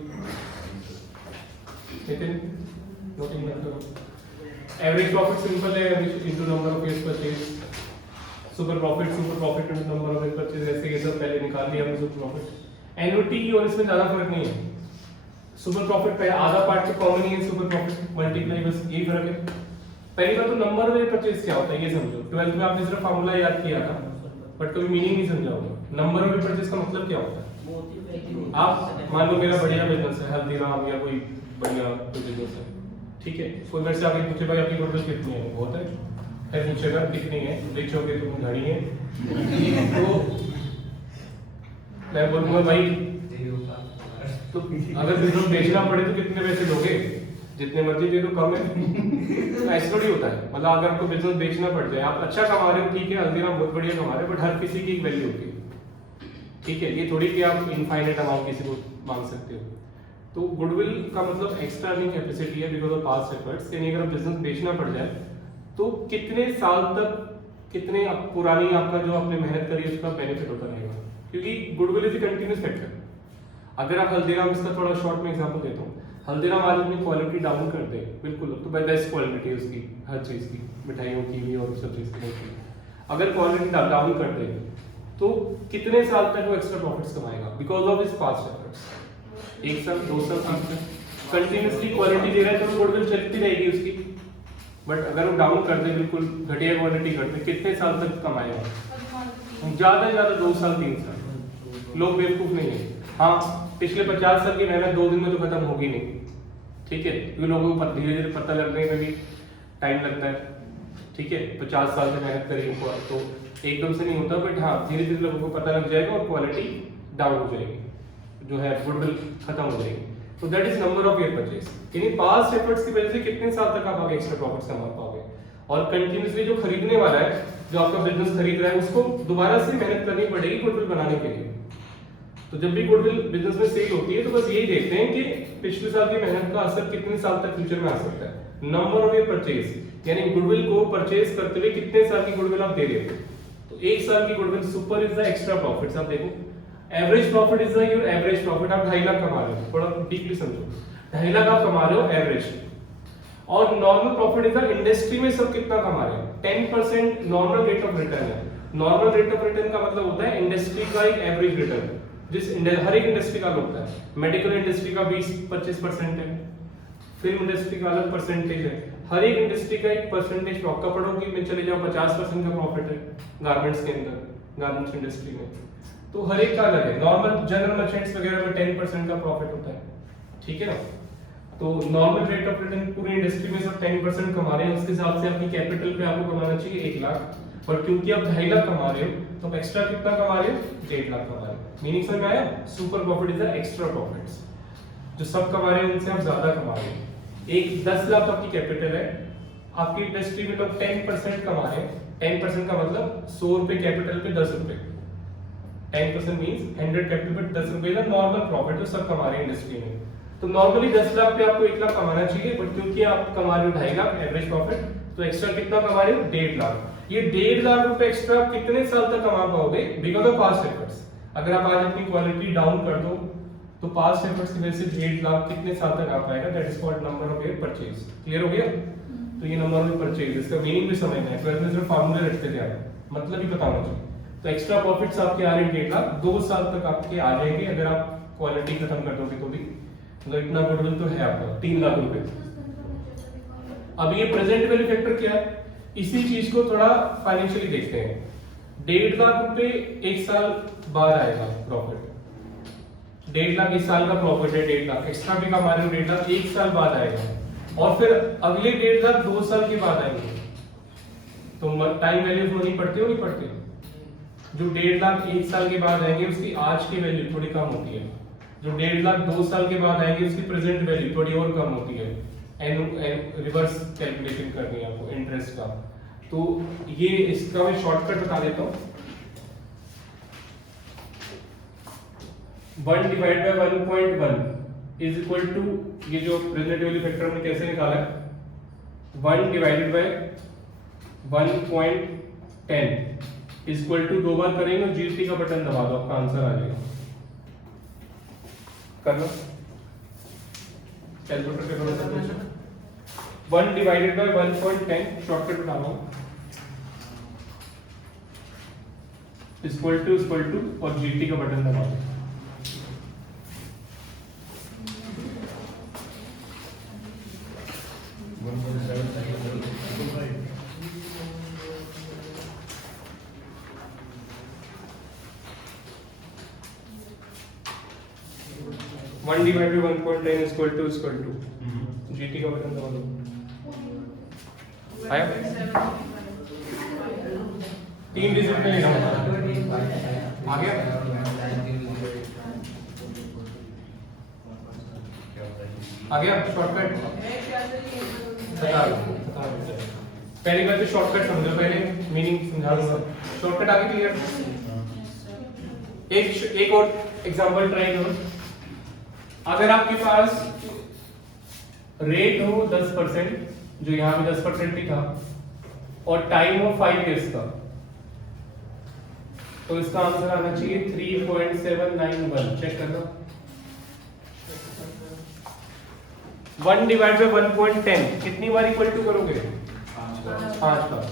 नितिन नोटिंग मत करो एवरेज प्रॉफिट सिंपल है into number of years purchase super profit into number of years purchase ऐसे ये सब पहले निकाल लिया हमने सुपर प्रॉफिट एन्युटी की और इसमें ज्यादा फर्क नहीं है सुपर प्रॉफिट पे आधा पार्ट तो कॉमन ही है सुपर प्रॉफिट मल्टीप्लाई बस यही फर्क है पहली बात तो नंबर ऑफ ईयर परचेज क्या होता है ये समझो 12th में आपने सिर्फ फार्मूला याद किया था बट कभी मीनिंग नहीं समझा होगा नंबर ऑफ ईयर परचेज का मतलब क्या होता है आप मान लो मेरा बढ़िया बिजनेस है हल्दीराम या कोई बढ़िया बिजनेस है ठीक है कोई मेरे से आगे पूछे भाई आपकी गुडविल कितनी है बहुत है फिर पूछेगा कितनी है बेचोगे तुम घड़ी है तो मैं बोलूंगा भाई तो अगर बिजनेस बेचना पड़े तो कितने पैसे दोगे जितने मर्जी दे दो कम है तो ऐसा थोड़ी होता है मतलब अगर आपको बिजनेस बेचना पड़ जाए आप अच्छा कमा रहे हो ठीक है हल्दीराम बहुत बढ़िया कमा रहे हो बट हर किसी की एक वैल्यू होती है ठीक है ये थोड़ी कि आप इनफाइनाइट अमाउंट किसी को मांग सकते हो तो गुडविल का मतलब एक्स्ट्रा अर्निंग कैपेसिटी है बिकॉज ऑफ पास्ट एफर्ट्स यानी अगर बिजनेस बेचना पड़ जाए तो कितने साल तक कितने पुरानी आपका जो आपने मेहनत करी है उसका बेनिफिट होता रहेगा क्योंकि goodwill is a continuous factor अगर आप हल्दीराम इसका थोड़ा शॉर्ट में एग्जांपल देता हूँ हल्दीराम आज अपनी क्वालिटी डाउन कर दे बिल्कुल तो बेस्ट क्वालिटी है उसकी हर चीज़ की मिठाइयों की भी और सब चीज़ की अगर क्वालिटी डाउन कर दे तो कितने साल तक वो एक्स्ट्रा प्रॉफिट्स कमाएगा because of is past efforts 1 साल 2 साल 3 साल कंटिन्यूअसली क्वालिटी दे रहा है तो गुडविल चलती रहेगी उसकी बट अगर वो डाउन कर दे बिल्कुल घटिया क्वालिटी कर दे कितने साल तक कमाएगा ज़्यादा से ज़्यादा 2 साल 3 साल लोग बेवकूफ़ नहीं है हाँ पिछले 50 साल की मेहनत 2 दिन में तो खत्म होगी नहीं ठीक है क्योंकि लोगों को धीरे धीरे पता लगने में भी टाइम लगता है ठीक है 50 साल से मेहनत करेंगे तो एकदम से नहीं होता, बट हाँ धीरे धीरे लोगों को पता लग जाएगा और क्वालिटी डाउन हो जाएगी, जो है गुडविल खत्म हो जाएगी। तो that is number of year purchase, यानी पास्ट एफर्ट्स की वजह से कितने साल तक आप आगे एक्स्ट्रा प्रॉफिट्स कमा पाओगे। और कंटिन्यूसली जो खरीदने वाला है, जो आपका बिजनेस खरीद रहा है, उसको दोबारा से मेहनत करनी पड़ेगी गुडविल बनाने के लिए। तो जब भी गुडविल बिजनेस में सेल होती है तो बस यही देखते हैं कि पिछले साल की मेहनत का असर कितने साल तक फ्यूचर में आ सकता है। नंबर ऑफ ईयर परचेज, यानी गुडविल को परचेज करते हुए कितने साल की गुडविल आप दे रहे हो। तो 1 साल की goodwill super is the extra profits. आप देखो average profit is the your average profit. आप 2.5 लाख कमा रहे हो, थोड़ा डीपली समझो, 2.5 लाख आप कमा रहे हो एवरेज। और normal profit is the industry में सब कितना कमा रहे हैं, 10% नॉर्मल रेट ऑफ रिटर्न है। नॉर्मल रेट ऑफ रिटर्न का मतलब होता है इंडस्ट्री का एक एवरेज रिटर्न, जिस हर एक इंडस्ट्री का होता है। मेडिकल इंडस्ट्री का 20-25% है, फिल्म इंडस्ट्री का अलग परसेंटेज है, हर एक इंडस्ट्री का एक परसेंटेज। आपका पढ़ोगी में चले जाओ 50% का प्रॉफिट है गारमेंट्स के अंदर, गारमेंट्स इंडस्ट्री में, तो हर एक का अलग है। नॉर्मल जनरल मर्चेंट्स वगैरह में 10% का प्रॉफिट होता है, ठीक है ना। तो नॉर्मल रेट ऑफ रिटर्न पूरी इंडस्ट्री में सब 10% कमा रहे हैं, उसके हिसाब से अपनी कैपिटल पे आपको कमाना चाहिए 1 लाख। पर क्योंकि आप 2.5 लाख कमा रहे हो तो आप एक्स्ट्रा कितना कमा रहे हो, 1.5 लाख कमा रहे हो। मीनिंग समझ में आया? Super profit is the extra profits, जो सब कमा रहे हैं उनसे आप ज्यादा कमा रहे हैं। एक 10 लाख आपकी कैपिटल है, आपकी इंडस्ट्री में लोग 10% कमा रहे हैं। 10% का मतलब 100 रुपए कैपिटल पे 10 रुपए, 10% मींस 100 कैपिटल पे 10 रुपए का नॉर्मल प्रॉफिट जो सब कमा रहे हैं इंडस्ट्री में। तो नॉर्मली 10 लाख पे आपको 1 लाख कमाना चाहिए, बट क्योंकि आप कमा रहे हो 2.5 लाख एवरेज प्रॉफिट, तो एक्स्ट्रा कितना कमा रहे हो, 1.5 लाख। ये 1.5 लाख रुपए एक्स्ट्रा आप कितने साल तक कमा पाओगे, बिकॉज ऑफ पास्ट एफर्ट्स। अगर आप आज अपनी क्वालिटी डाउन कर दो तो पास्ट एफर्ट्स की वजह से 1.5 लाख कितने साल तक आ पाएगा, that is called number of year purchase. Clear हो गया? तो ये नंबर ऑफ परचेज, इसका मीनिंग भी समझना है। 12th में सिर्फ फार्मूले रटते थे आप, मतलब ही पता होना चाहिए। तो एक्स्ट्रा प्रॉफिट्स आपके आ रहे हैं 1.5 लाख, 2 साल तक आपके आ जाएंगे अगर आप क्वालिटी खत्म कर दोगे तो भी। मतलब इतना गुडविल तो है आपका 3 लाख रुपए। अब ये प्रेजेंट वैल्यू फैक्टर क्या है, इसी चीज को थोड़ा फाइनेंशियली देखते हैं। 1.5 लाख रुपए 1 साल बाद आएगा प्रॉफिट, 1.5 लाख इस साल का प्रॉफिट है, 1.5 लाख एक्स्ट्रा भी कमा रहे हो, 1.5 लाख 1 साल बाद आएगा, और फिर अगले 1.5 लाख 2 साल के बाद आएंगे। तो टाइम वैल्यू ऑफ मनी पढ़ते हो नहीं पढ़ते? जो 1.5 लाख 1 साल के बाद आएंगे उसकी आज की वैल्यू थोड़ी कम होती है, जो 1.5 लाख 2 साल के बाद आएंगे उसकी प्रेजेंट वैल्यू थोड़ी और कम होती है। रिवर्स कैलकुलेशन करनी है आपको इंटरेस्ट का। तो ये इसका मैं शॉर्टकट बता देता हूँ। 1 divide by 1.1 is equal to, ये जो प्रेजेंट वैल्यू फैक्टर हमने कैसे निकाला है, 1 divided by 1.10 is equal to, 2 बार करेंगे और जीटी का बटन दबा दो, आपका आंसर आ जाएगा। करना कैलकुलेटर पे थोड़ा सा पूछो। 1 डिवाइडेड बाय 1.10 शॉर्टकट बता रहा हूं, इक्वल टू और जीटी का बटन दबा दो। One divided 1.10 equal to GT का बटन दबा दो। आया? 3 डिजिट में लेना आ गया? आ गया शॉर्टकट? बता दो। पहली बात तो शॉर्टकट समझो, पहले मीनिंग समझा दूंगा। शॉर्टकट आगे क्लियर? एक और एग्जांपल ट्राई करो। अगर आपके पास रेट हो 10%, जो यहाँ पे 10% ही था, और टाइम हो 5 इयर्स का, तो इसका आंसर आना चाहिए 3.791। चेक करना। 1 डिवाइड बाय 1.10 कितनी बार इक्वल टू करोगे? 5 बार।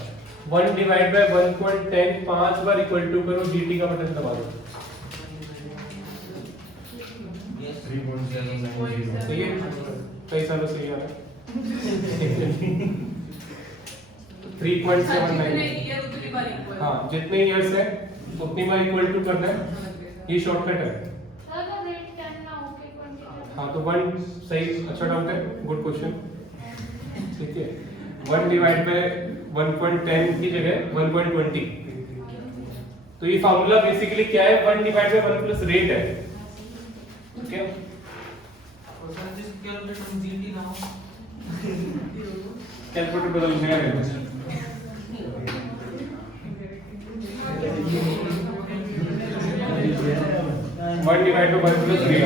1 डिवाइड बाय 1.10 5 बार इक्वल टू करो, जीटी का बटन दबा दो। सही है? कई सालों से ये आ रहा है। 3.79। हाँ, जितने इयर्स है उतनी बार इक्वल टू करना है, ये शॉर्टकट है। हाँ, तो 1 सही, अच्छा डाउट है, गुड क्वेश्चन, ठीक है। 1 डिवाइड बाय 1.10 की जगह 1.20। तो ये फार्मूला बेसिकली क्या है, 1 डिवाइड बाय 1 प्लस रेट है, ठीक है। कैलकुलेटर बदल गया है। 1 divide by 1 plus rate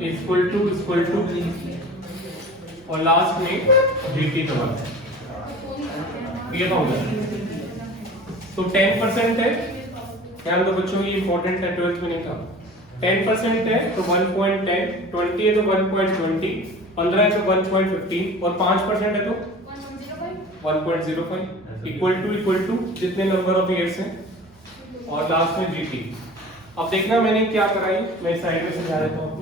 equal to और लास्ट में dt का मान, ये फार्मूला। तो 10% है, ध्यान दो बच्चों, ये इंपॉर्टेंट है, 12th में नहीं था। 10% है तो 1.10, 20 है तो 1.20, 15 है तो 1.15 और 5% है तो 1.05 इक्वल टू जितने नंबर ऑफ ईयर्स हैं और लास्ट में gt। अब देखना मैंने क्या कराई, मैं साइड में समझा देता हूं आपको।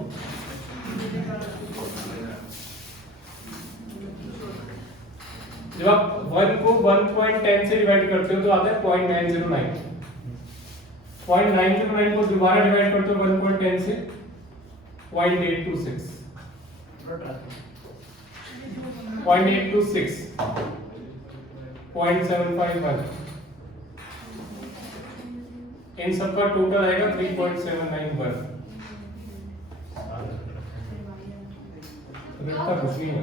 जब आप 1 को 1.10 से डिवाइड करते हो तो आता है 0.909। 0.909 को दोबारा डिवाइड करते हो 1.10 से 0.826, 0.826, 0.751, इन सबका टोटल आएगा 3.791। इतना कुछ नहीं है,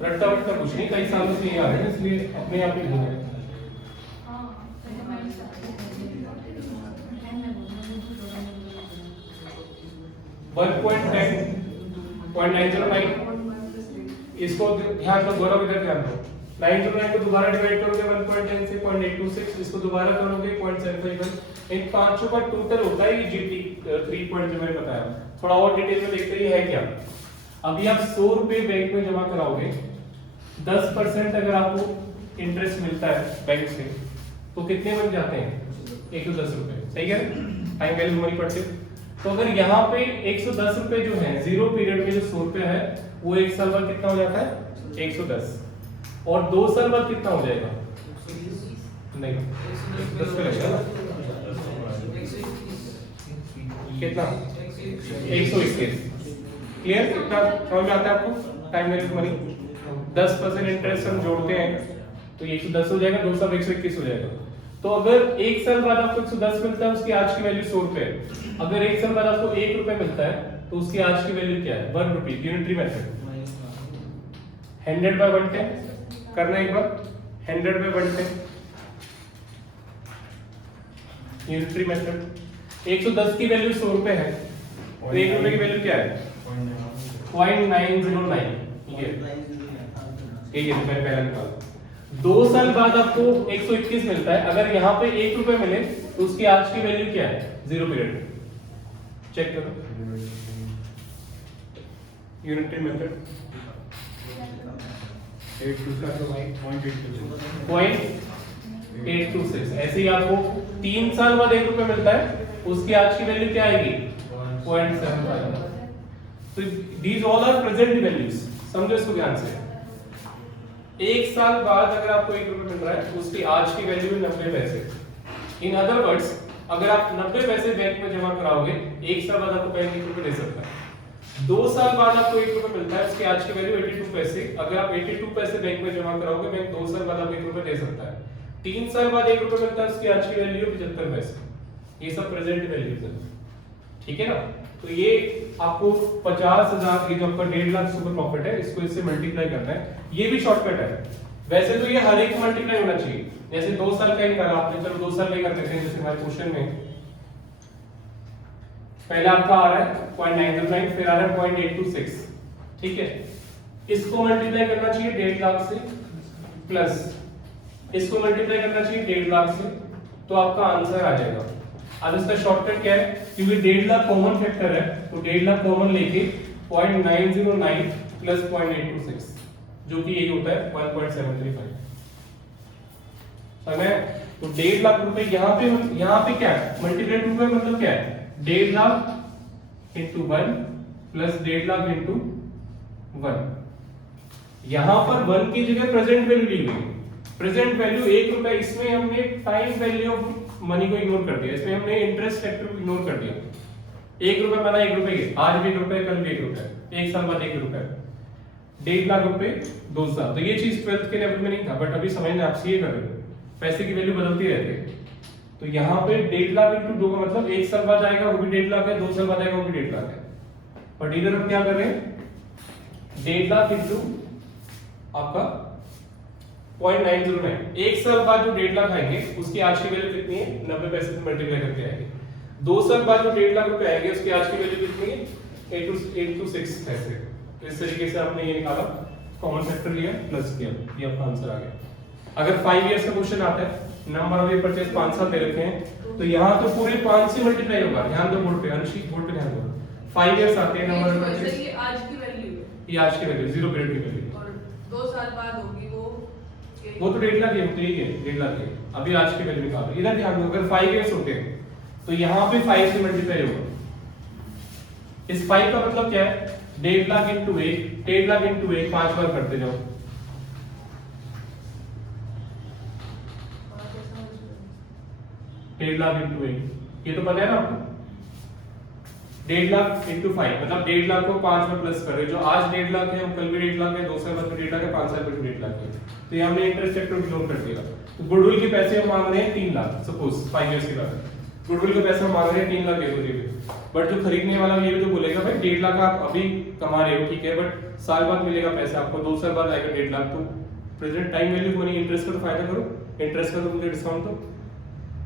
रट्टा वट्टा कुछ नहीं, कई सालों से ये आ रहे हैं, इसलिए अपने आप ही हो गए। इसको ध्यान दो, गौरव इधर ध्यान दो। 909 को दोबारा डिवाइड करोगे 1.10 से 0.826, इसको दोबारा करोगे 0.751। इन पांचों का टोटल होता है ये जीटी 3 पॉइंट जो मैंने बताया। थोड़ा और डिटेल में देखते हैं ये है क्या। अभी आप 100 रुपए बैंक में जमा कराओगे, 10% अगर आपको इंटरेस्ट मिलता है बैंक से तो कितने बन जाते हैं, 110 रुपए, सही है, टाइम वैल्यू मनी पड़ते। तो अगर यहाँ पे 110 रुपए जो है जीरो पीरियड में जो 100 रुपए है वो 1 साल बाद कितना हो जाता है 110, और 2 साल बाद कितना हो जाएगा, नहीं 10 पे लगेगा कितना 121। क्लियर, कितना समझ में आता है आपको, टाइम वैल्यू मनी। 10% इंटरेस्ट हम जोड़ते हैं तो 110 हो जाएगा, 2 साल 121 हो जाएगा। तो अगर 1 साल बाद आपको 110 मिलता है, उसकी आज की वैल्यू 100 रुपए है। अगर 1 साल बाद आपको 1 रुपए मिलता है तो उसकी आज की वैल्यू क्या है, 1 रुपी। यूनिटरी मेथड 100 बाय 110 करना एक बार, 100 बाय 110 यूनिटरी मेथड। 110 की वैल्यू 100 रुपए है और 1 रुपए की वैल्यू क्या है 0.909। ये मैंने पहला निकाला। 2 साल बाद आपको 121 मिलता है, अगर यहाँ पे 1 रुपए मिले तो उसकी आज की वैल्यू क्या है, 0 पीरियड। चेक करो यूनिटरी मेथड 0.826। ऐसे ही आपको 3 साल बाद 1 रुपए मिलता है, उसकी आज की वैल्यू क्या आएगी 0.75। तो these all are present values, समझो इसको ध्यान से। 1 साल बाद अगर आपको 1 रुपए मिल रहा है तो उसकी आज की वैल्यू है 90 पैसे। इन अदर वर्ड्स, अगर आप 90 पैसे बैंक में जमा कराओगे, 1 साल बाद आपको बैंक 1 रुपए दे सकता है। 2 साल बाद आपको 1 रुपए मिलता है, उसकी आज की वैल्यू 82 पैसे। अगर आप 82 पैसे बैंक में जमा कराओगे, बैंक 2 साल बाद आपको 1 रुपए दे सकता है। 3 साल बाद 1 रुपए मिलता है, उसकी आज की वैल्यू 75 पैसे। ये सब प्रेजेंट वैल्यूज है, ठीक है ना। तो ये आपको 50,000, ये जो आपका 1.5 लाख सुपर प्रॉफिट है, इसको इससे मल्टीप्लाई करना है। ये भी शॉर्टकट है। वैसे तो ये हर एक मल्टीप्लाई होना चाहिए, जैसे 2 साल का ही निकाला आपने, चलो 2 साल का ही कर देते हैं। जैसे हमारे क्वेश्चन में पहला आपका आ रहा है 0.909, फिर आ रहा है 0.826, ठीक है। इसको मल्टीप्लाई करना चाहिए 1.5 लाख से, प्लस इसको मल्टीप्लाई करना चाहिए 1.5 लाख से, तो आपका आंसर आ जाएगा। अब इसका शॉर्टकट क्या है, क्योंकि 1.5 लाख कॉमन फैक्टर है तो 1.5 लाख कॉमन लेके 0.909 प्लस 0.826, जो कि यही होता है 1.735। समझ में? तो 1.5 लाख रुपए यहाँ पे क्या है, मल्टीप्लाई टू का मतलब क्या है, 1.5 lakh into 1 plus 1.5 lakh into 1। यहां पर 1 की जगह प्रेजेंट वैल्यू ली गई। प्रेजेंट वैल्यू 1 रुपए, इसमें हमने टाइम वैल्यू ऑफ मनी को इग्नोर कर दिया, इसमें हमने इंटरेस्ट फैक्टर को इग्नोर कर दिया। 1 रुपए बना 1 रुपए के, आज भी 1 रुपए, कल भी 1 रुपए, 1 साल बाद 1 रुपए, 1.5 लाख रुपए 2 साल। तो ये चीज 12th के लेवल में नहीं था, बट अभी समझना आप सीए कर रहे हो, पैसे की वैल्यू बदलती रहती है। तो यहाँ पे 1.5 लाख इंटू 2 का मतलब 1 साल बाद आएगा वो भी 1.5 लाख है, 2 साल बाद आएगा वो भी 1.5 लाख है। बट इधर हम क्या कर रहे हैं, 1.5 लाख इंटू आपका 0.909, 1 साल बाद जो 1.5 लाख आएंगे उसकी आज की वैल्यू कितनी है, 90 पैसे से मल्टीप्लाई करके आएगी। 2 साल बाद जो 1.5 लाख रुपए आएंगे उसकी आज की वैल्यू कितनी है, 8 to 6 पैसे। तो इस तरीके से आपने ये निकाला, कॉमन फैक्टर लिया, प्लस किया, ये आपका आंसर आ गया। अगर 5 इयर्स का क्वेश्चन आता है, नंबर ऑफ परचेज 5 साल दे रखे हैं, तो यहाँ तो पूरे 5 से मल्टीप्लाई होगा। ध्यान दो बोर्ड पे, अंशी बोर्ड पे ध्यान दो। 5 इयर्स आते हैं, नंबर ऑफ परचेज, ये आज की वैल्यू है ये आज की वैल्यू, 0 पीरियड की वैल्यू, और 2 साल बाद होगी वो तो 1.5 लाख है, तो यही है 1.5 लाख है। अभी आज की वैल्यू निकालो, इधर ध्यान दो। अगर 5 इयर्स होते हैं तो यहाँ पे 5 से मल्टीप्लाई होगा। इस 5 का मतलब क्या है, 1.5 लाख इंटू 1, 1.5 लाख इंटू 1, 5 बार करते जाओ। 1.5 लाख इंटू 1, ये तो पता है ना आपको। 1.5 लाख इंटू 5 मतलब 1.5 लाख को 5 में प्लस कर रहे, जो आज 1.5 लाख है, कल भी 1.5 लाख है, 2 साल बाद 1.5 लाख है, 5 साल बाद 1.5 लाख है। तो ये हमने इंटरेस्ट फैक्टर इग्नोर कर दिया। तो गुडविल के पैसे हम मांग रहे हैं 3 लाख, सपोज 5 इयर्स के बाद गुडविल के पैसे हम मांग रहे हैं 3 लाख दे दो जी। बट जो खरीदने वाला ये भी तो बोलेगा भाई 1.5 लाख आप अभी कमा रहे हो, ठीक है, बट साल बाद मिलेगा पैसा आपको, 2 साल बाद आएगा 1.5 लाख। तो present time value money, interest का तो फायदा करो, इंटरेस्ट का तो मुझे डिस्काउंट दो।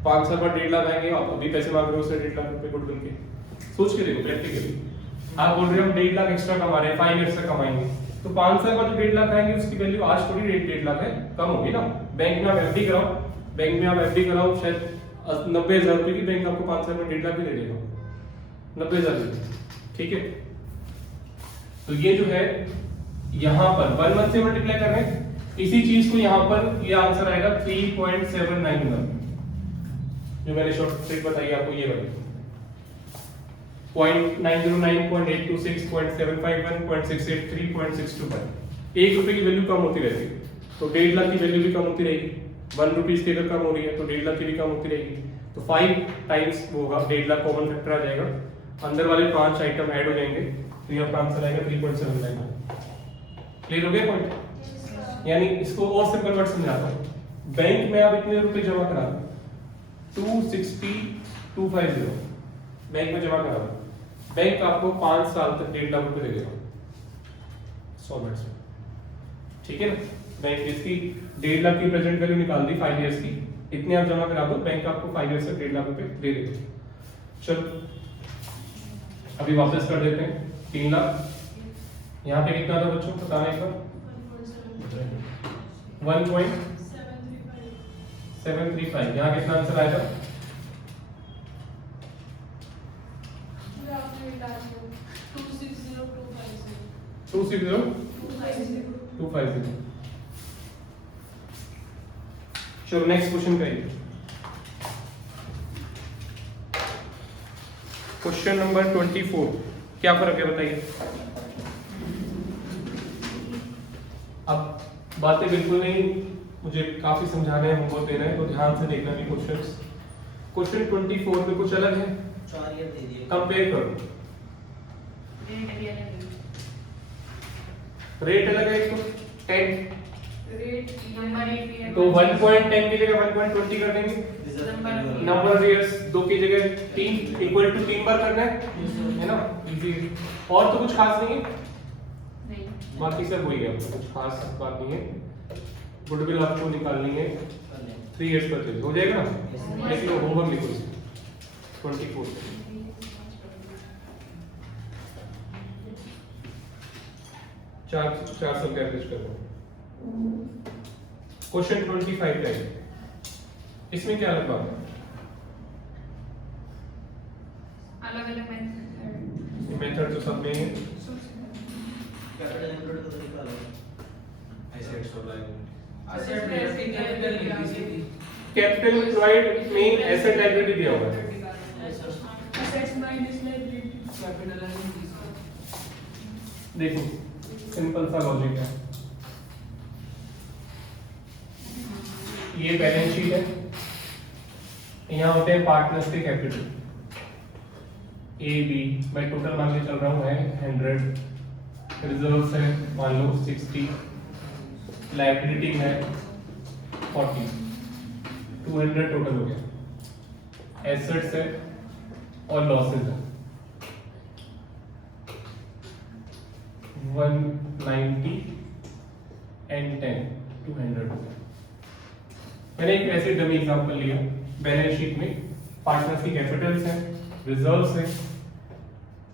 5 साल बाद 1.5 लाख आएंगे, आप अभी पैसे मांग रहे हो उससे 1.5 लाख रुपए गुडविल के। सोच के देखो प्रैक्टिकली, आप बोल रहे हो हम 1.5 लाख एक्स्ट्रा कमा रहे हैं, 5 इयर्स तक कमाएंगे, तो 5 साल बाद 1.5 लाख आएंगे, उसकी वैल्यू आज थोड़ी 1.5 लाख है, कम होगी ना। बैंक में आप एफडी कराओ, बैंक में आप एफडी कराओ, शायद 90,000 रुपए की बैंक आपको 5 साल में 1.5 लाख भी दे देगा, 90,000 रुपए, ठीक है। तो ये जो है यहाँ पर 1 मंथ से मल्टीप्लाई कर रहे हैं, इसी चीज को यहाँ पर ये आंसर आएगा 3.791, जो मैंने शॉर्ट ट्रिक बताई आपको, ये वाली 0.909, 0.826, 0.751, 0.683, 625। 1 रुपए की वैल्यू कम होती रहती है, तो 1.5 लाख की वैल्यू भी कम होती रहेगी। 1 रुपीज की अगर कम हो रही है तो 1.5 लाख की भी कम होती रहेगी। तो 5 टाइम्स वो होगा, 1.5 लाख कॉमन फैक्टर आ जाएगा, अंदर वाले 5 आइटम ऐड हो जाएंगे, तो ये आपका आंसर आएगा 3.79। क्लियर हो गया पॉइंट? यानी इसको और सिंपल वर्ड समझाता हूं। बैंक में आप इतने रुपए जमा करा, 260,250 बैंक में जमा करा, बैंक आपको 5 साल तक 1.5 लाख रुपए दे देगा 100 मिनट्स में, ठीक है ना। बैंक इसकी 1.5 लाख की प्रेजेंट वैल्यू निकाल दी 5 इयर्स की, इतने आप जमा करा दो, बैंक आपको 5 इयर्स तक 1.5 लाख रुपए दे देगा। चलो अभी वापस कर देते हैं 3 लाख। यहाँ पे कितना था बच्चों बताना एक बार, 1.735। यहाँ कितना आंसर आएगा, 260,250। चलो नेक्स्ट क्वेश्चन करिए। क्वेश्चन नंबर 24, क्या फर्क है बताइए। अब बातें बिल्कुल नहीं, मुझे काफी समझाने हैं, हमको देना है, तो ध्यान से देखना भी क्वेश्चंस। क्वेश्चन 24 में कुछ अलग है, 4 ईयर दे दिए, कंपेयर करो। रेट अलग है, इसको 10, तो 1.10 की जगह 1.20 कर देंगे। नंबर ऑफ इयर्स 2 की जगह 3 इक्वल टू 3 बार करना है ना, इजी। और तो कुछ खास नहीं है, बाकी सब वही है, कुछ खास बात नहीं है। गुडविल आपको निकालनी है, 3 इयर्स परचेज हो जाएगा ना। लिख लो, होमवर्क लिखो इसको 24 चार सब कैलकुलेट करो। क्वेश्चन 25 का है, इसमें क्या अलग बात है, अलग-अलग मेथड तो सब में है। कैपिटल एम्प्लॉयड का तरीका अलग है। एसेट्स होता है, Asset एसेट कैपिटल नहीं किसी की कैपिटल एम्प्लॉयड में एसेट लायबिलिटी दिया हुआ है, assets minus liability कैपिटल नहीं देखो सिंपल सा लॉजिक है। ये बैलेंस शीट है, यहाँ होते हैं पार्टनर्स के कैपिटल ए बी, मैं टोटल मान के चल रहा हूँ है 100, रिजर्व्स है मान लो 60, लायबिलिटी है 40, 200 टोटल हो गया, एसेट्स है और लॉसेस है 190 एंड 10, 200 हो गया। मैंने एक ऐसे डमी एग्जांपल लिया, बैलेंस शीट में पार्टनर्स की कैपिटल्स हैं, रिजर्व्स हैं,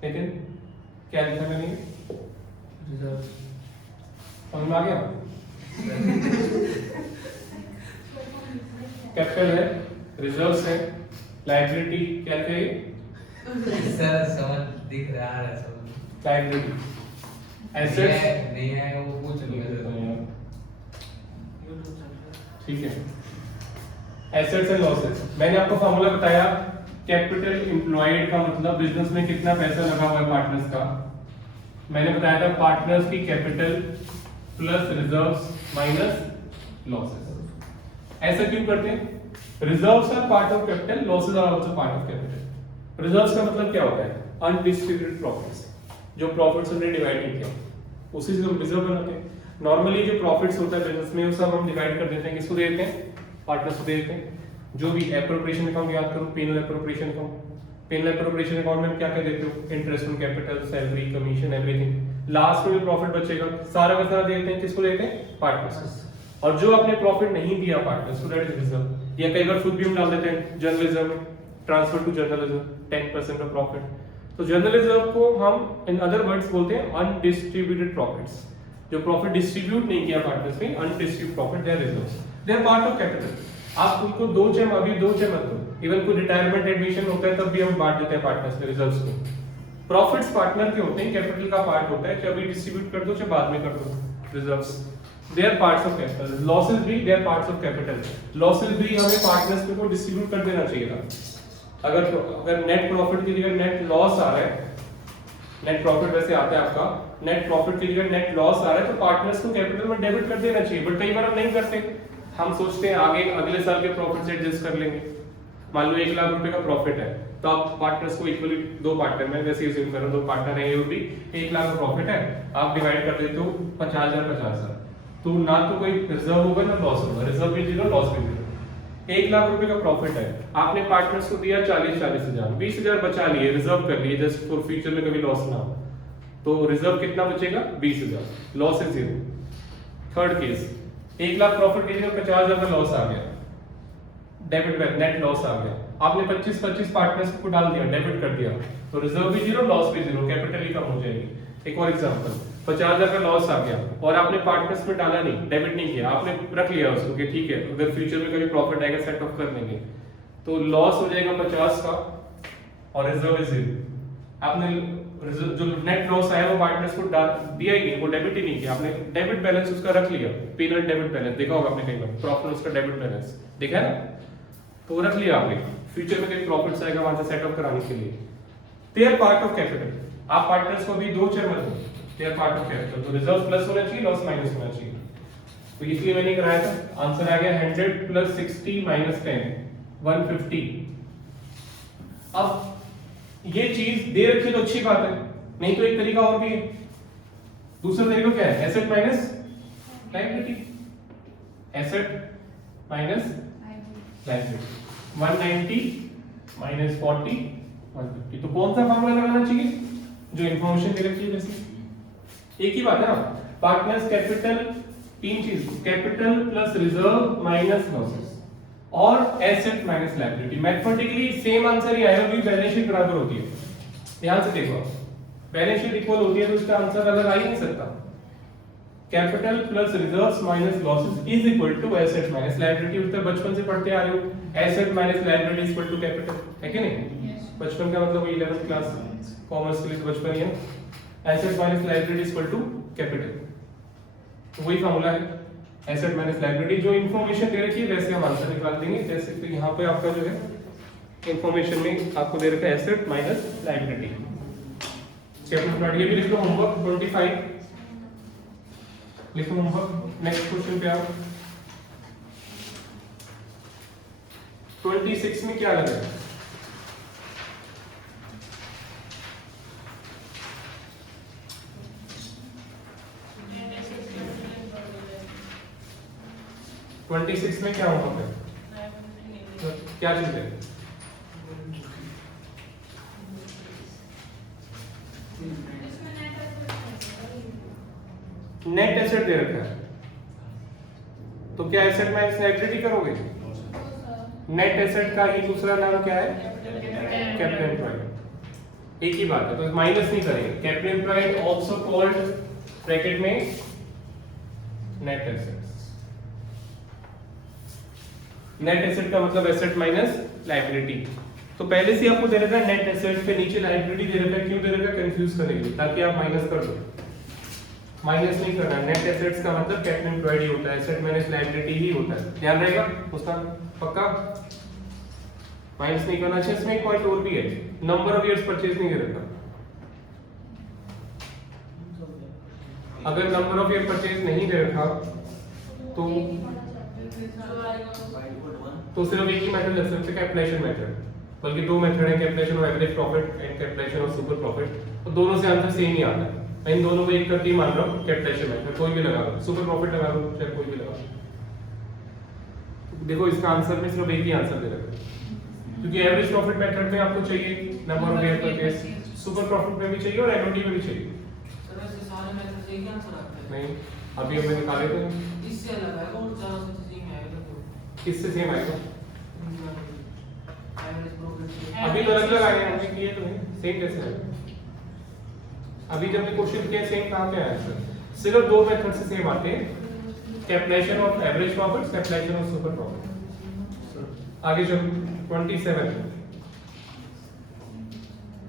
लेकिन क्या लिखा मैंने रिजर्व समझ में आ गया? कैपिटल है, रिजर्व्स है, लायबिलिटी क्या है, सर समझ दिख रहा है सब। लायबिलिटी, एसेट्स नहीं है वो पूछ लिया ठीक है, एसेट्स एंड लॉसेस। मैंने आपको फॉर्मूला बताया, कैपिटल एम्प्लॉयड का मतलब बिजनेस में कितना पैसा लगा हुआ है पार्टनर्स का। मैंने बताया था पार्टनर्स की capital plus reserves minus losses. ऐसा क्यों करते हैं? Reserves are part of capital, losses are also part of capital. Reserves का मतलब क्या होता है? अनडिस्ट्रीब्यूटेड प्रॉफिट्स, जो प्रॉफिट्स हमने डिवाइड नहीं किया उसी से हम रिजर्व बनाते हैं। नॉर्मली जो प्रॉफिट्स होता है बिजनेस में वो सब हम डिवाइड कर देते हैं, किसको दे देते हैं? पार्टनर्स को दे देते हैं। जो भी एप्रोप्रिएशन अकाउंट याद करो, P and L appropriation account, P and L appropriation account में क्या क्या देते हो? Interest on capital, salary, commission, everything. Last में जो प्रॉफिट बचेगा सारा का सारा देते हैं, किसको देते हैं? पार्टनर्स। और जो आपने प्रॉफिट नहीं दिया पार्टनर्स को, दैट इज रिजर्व। या कई बार खुद भी हम डाल देते हैं general reserve, transfer to general reserve 10% of profit. तो जर्नलिज्म को हम इन अदर वर्ड्स बोलते हैं अनडिस्ट्रीब्यूटेड प्रॉफिट्स। जो प्रॉफिट डिस्ट्रीब्यूट नहीं किया पार्टनर्स में, undistributed profit, they are reserves, they are part of capital. आप उनको दो चम अभी दो चम मत दो, इवन कोई रिटायरमेंट एडमिशन होता है तब भी हम बांट देते हैं पार्टनर्स में रिजर्व्स को। प्रॉफिट्स पार्टनर के होते हैं, कैपिटल का पार्ट होता है, चाहे अभी डिस्ट्रीब्यूट कर दो चाहे बाद में कर दो। Reserves they are parts of capital, losses भी they are parts of capital. Losses भी हमें पार्टनर्स को डिस्ट्रीब्यूट कर देना चाहिए था। अगर नेट प्रॉफिट की जगह नेट लॉस आ रहा है, नेट प्रॉफिट वैसे आता है आपका, नेट प्रॉफिट की जगह नेट लॉस आ रहा है, तो पार्टनर्स को कैपिटल में डेबिट कर देना चाहिए। बट कई बार हम नहीं करते, हम सोचते हैं आगे अगले साल के प्रॉफिट से एडजस्ट कर लेंगे। मान लो 1 लाख रुपए का प्रॉफिट है, तो आप पार्टनर्स को इक्वली, दो पार्टनर, मैं वैसे अज्यूम कर रहा हूं दो पार्टनर है, ये भी 1 लाख का प्रॉफिट है, आप डिवाइड कर देते हो 50,000 50,000, तो ना तो कोई रिजर्व होगा ना लॉस होगा, रिजर्व भी जीरो, लॉस भी जीरो। 1 लाख रुपए का प्रॉफिट है, आपने पार्टनर्स को दिया 40,000, 20,000 बचा लिए, रिजर्व कर लिए जस्ट फॉर फ्यूचर में कभी लॉस ना हो, तो रिजर्व कितना बचेगा? 20,000, loss is zero. Third case, 1 lakh profit की जगह 50,000 का लॉस आ गया, डेबिट नेट लॉस आ गया, आपने 25 पार्टनर्स को डाल दिया, डेबिट कर दिया, तो रिजर्व भी जीरो, लॉस भी जीरो, कैपिटल ही कम हो जाएगी। एक और एग्जांपल, 50,000 का लॉस आ गया और आपने पार्टनर्स में डाला नहीं, डेबिट नहीं किया, आपने रख लिया उसको कि ठीक है अगर फ्यूचर में कभी प्रॉफिट आएगा सेट ऑफ कर लेंगे, तो लॉस हो जाएगा 50 का और रिजर्व इज जीरो। आपने जो नेट लॉस आया वो पार्टनर्स को दिया ही नहीं, वो डेबिट ही नहीं किया, आपने डेबिट बैलेंस उसका रख लिया, पेनल डेबिट बैलेंस देखा होगा आपने कई बार, प्रॉफिट उसका डेबिट बैलेंस देखा है ना, तो वो रख लिया आपने, फ्यूचर में कभी प्रॉफिट्स आएगा वहां से सेट ऑफ कराने के लिए। They are part of capital. आप पार्टनर्स को भी दो चेयर मत दो, they are part of capital, तो रिजर्व प्लस होना चाहिए, लॉस माइनस होना चाहिए। तो इसलिए मैंने कराया था, आंसर आ गया 100 प्लस 60 माइनस 10 150। अब ये चीज दे रखी तो अच्छी बात है, नहीं तो एक तरीका और भी है। दूसरा तरीका क्या है? Asset minus liability, asset minus liability, 190 minus 40 150। तो कौन सा फॉर्मूला लगाना चाहिए? जो इंफॉर्मेशन दे रखी है वैसे। एक ही बात है ना, पार्टनर्स कैपिटल, तीन चीज, capital plus reserve minus losses और asset minus liability. Mathematically same answer ही आएगा क्योंकि बैलेंस शीट बराबर होती है। ध्यान से देखो, बैलेंस शीट इक्वल होती है तो इसका आंसर अलग आ ही नहीं सकता। Capital plus reserves minus losses is equal to asset minus liability. उत्तर बचपन से पढ़ते आ रहे हो, asset minus liability is equal to capital, है कि नहीं? बचपन का मतलब 11th क्लास कॉमर्स के लिए बचपन ही है। Asset minus liability is equal to capital, तो वही फॉर्मूला है, एसेट माइनस लायबिलिटी। जो इंफॉर्मेशन दे रखी है वैसे हम आंसर निकाल देंगे। जैसे कि यहाँ पे आपका जो है इंफॉर्मेशन में आपको दे रखा है एसेट माइनस लायबिलिटी। चैप्टर ये भी लिख लो, होमवर्क 25 लिखो होमवर्क। नेक्स्ट क्वेश्चन पे आओ। 26 में क्या लगा? ट्वेंटी सिक्स में क्या होगा फिर? क्या चीज है? नेट एसेट दे रखा है, तो क्या एसेट माइनस लायबिलिटी करोगे? नेट एसेट का ही दूसरा नाम क्या है? Capital employed. एक ही बात है, तो माइनस नहीं करेंगे। Capital employed also called bracket में नेट एसेट्स। नेट एसेट का मतलब एसेट माइनस लायबिलिटी। तो पहले से आपको दे रखा है नेट एसेट, पे नीचे लायबिलिटी दे रखा है। क्यों दे रखा है? कंफ्यूज करने के लिए, ताकि आप माइनस कर दो। माइनस नहीं करना। नेट एसेट्स का मतलब कैपिटल एम्प्लॉयड ही होता है, एसेट माइनस लायबिलिटी ही होता है। ध्यान रहेगा उसका, पक्का? माइनस नहीं करना। अच्छा, इसमें एक पॉइंट और भी है, नंबर ऑफ इयर्स परचेज नहीं दे रखा। अगर नंबर ऑफ ईयर परचेज नहीं दे रखा तो सिर्फ एक ही मेथड लग सकता है, कैलकुलेशन मेथड। बल्कि दो मेथड है, calculation of average profit and calculation of super profit. तो दोनों से आंसर सेम ही आता है। मैं इन दोनों को एक करके मान रहा हूँ, कैलकुलेशन मेथड कोई भी लगा लो, सुपर प्रॉफिट लगा लो, चाहे कोई भी लगा लो। देखो इसका आंसर में सिर्फ एक ही आंसर दे रखा है, क्योंकि एवरेज प्रॉफिट मेथड में आपको चाहिए number of year purchase, super profit में भी चाहिए और एनओटी में भी चाहिए। नहीं, अभी हमने निकाले थे। इससे अलग है और ज्यादा से सेम आएगा। तो किससे सेम आएगा? एवरेज प्रॉफिट अभी तो अलग अलग आए हैं, हमने किए तो हैं, सेम कैसे है? अभी जब हमने क्वेश्चन किया सेम कहाँ पे आया आंसर? सिर्फ दो मेथड से सेम आते हैं, calculation of average profit, calculation of super profit. आगे चलो 27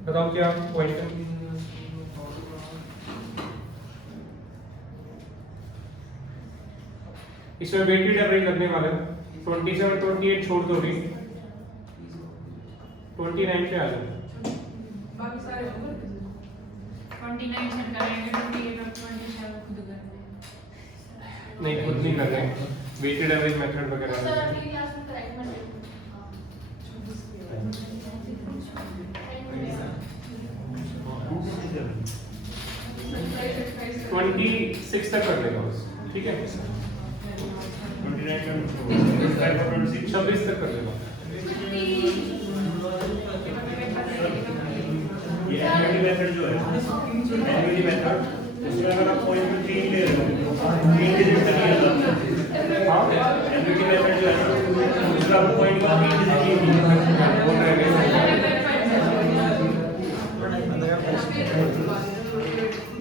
बताओ क्या पॉइंट है? इसमें वेटेड एवरेज लगने वाला है। 27 28 छोड़ दो, अभी 29 पे आ जाओ। बाकी सारे 29 सेट करेंगे, 28 और 27 खुद करने हैं। नहीं, खुद नहीं कर रहे हैं, वेटेड एवरेज मेथड वगैरह सर अगली क्लास में करेक्ट मैं 26 तक कर लेगा बस, ठीक है? 26 तक कर लेगा। ये एनओटी मेथड जो है, एनओटी मेथड उसमें अगर आप पॉइंट में 3 ले रहे हो, 3 डिजिट तक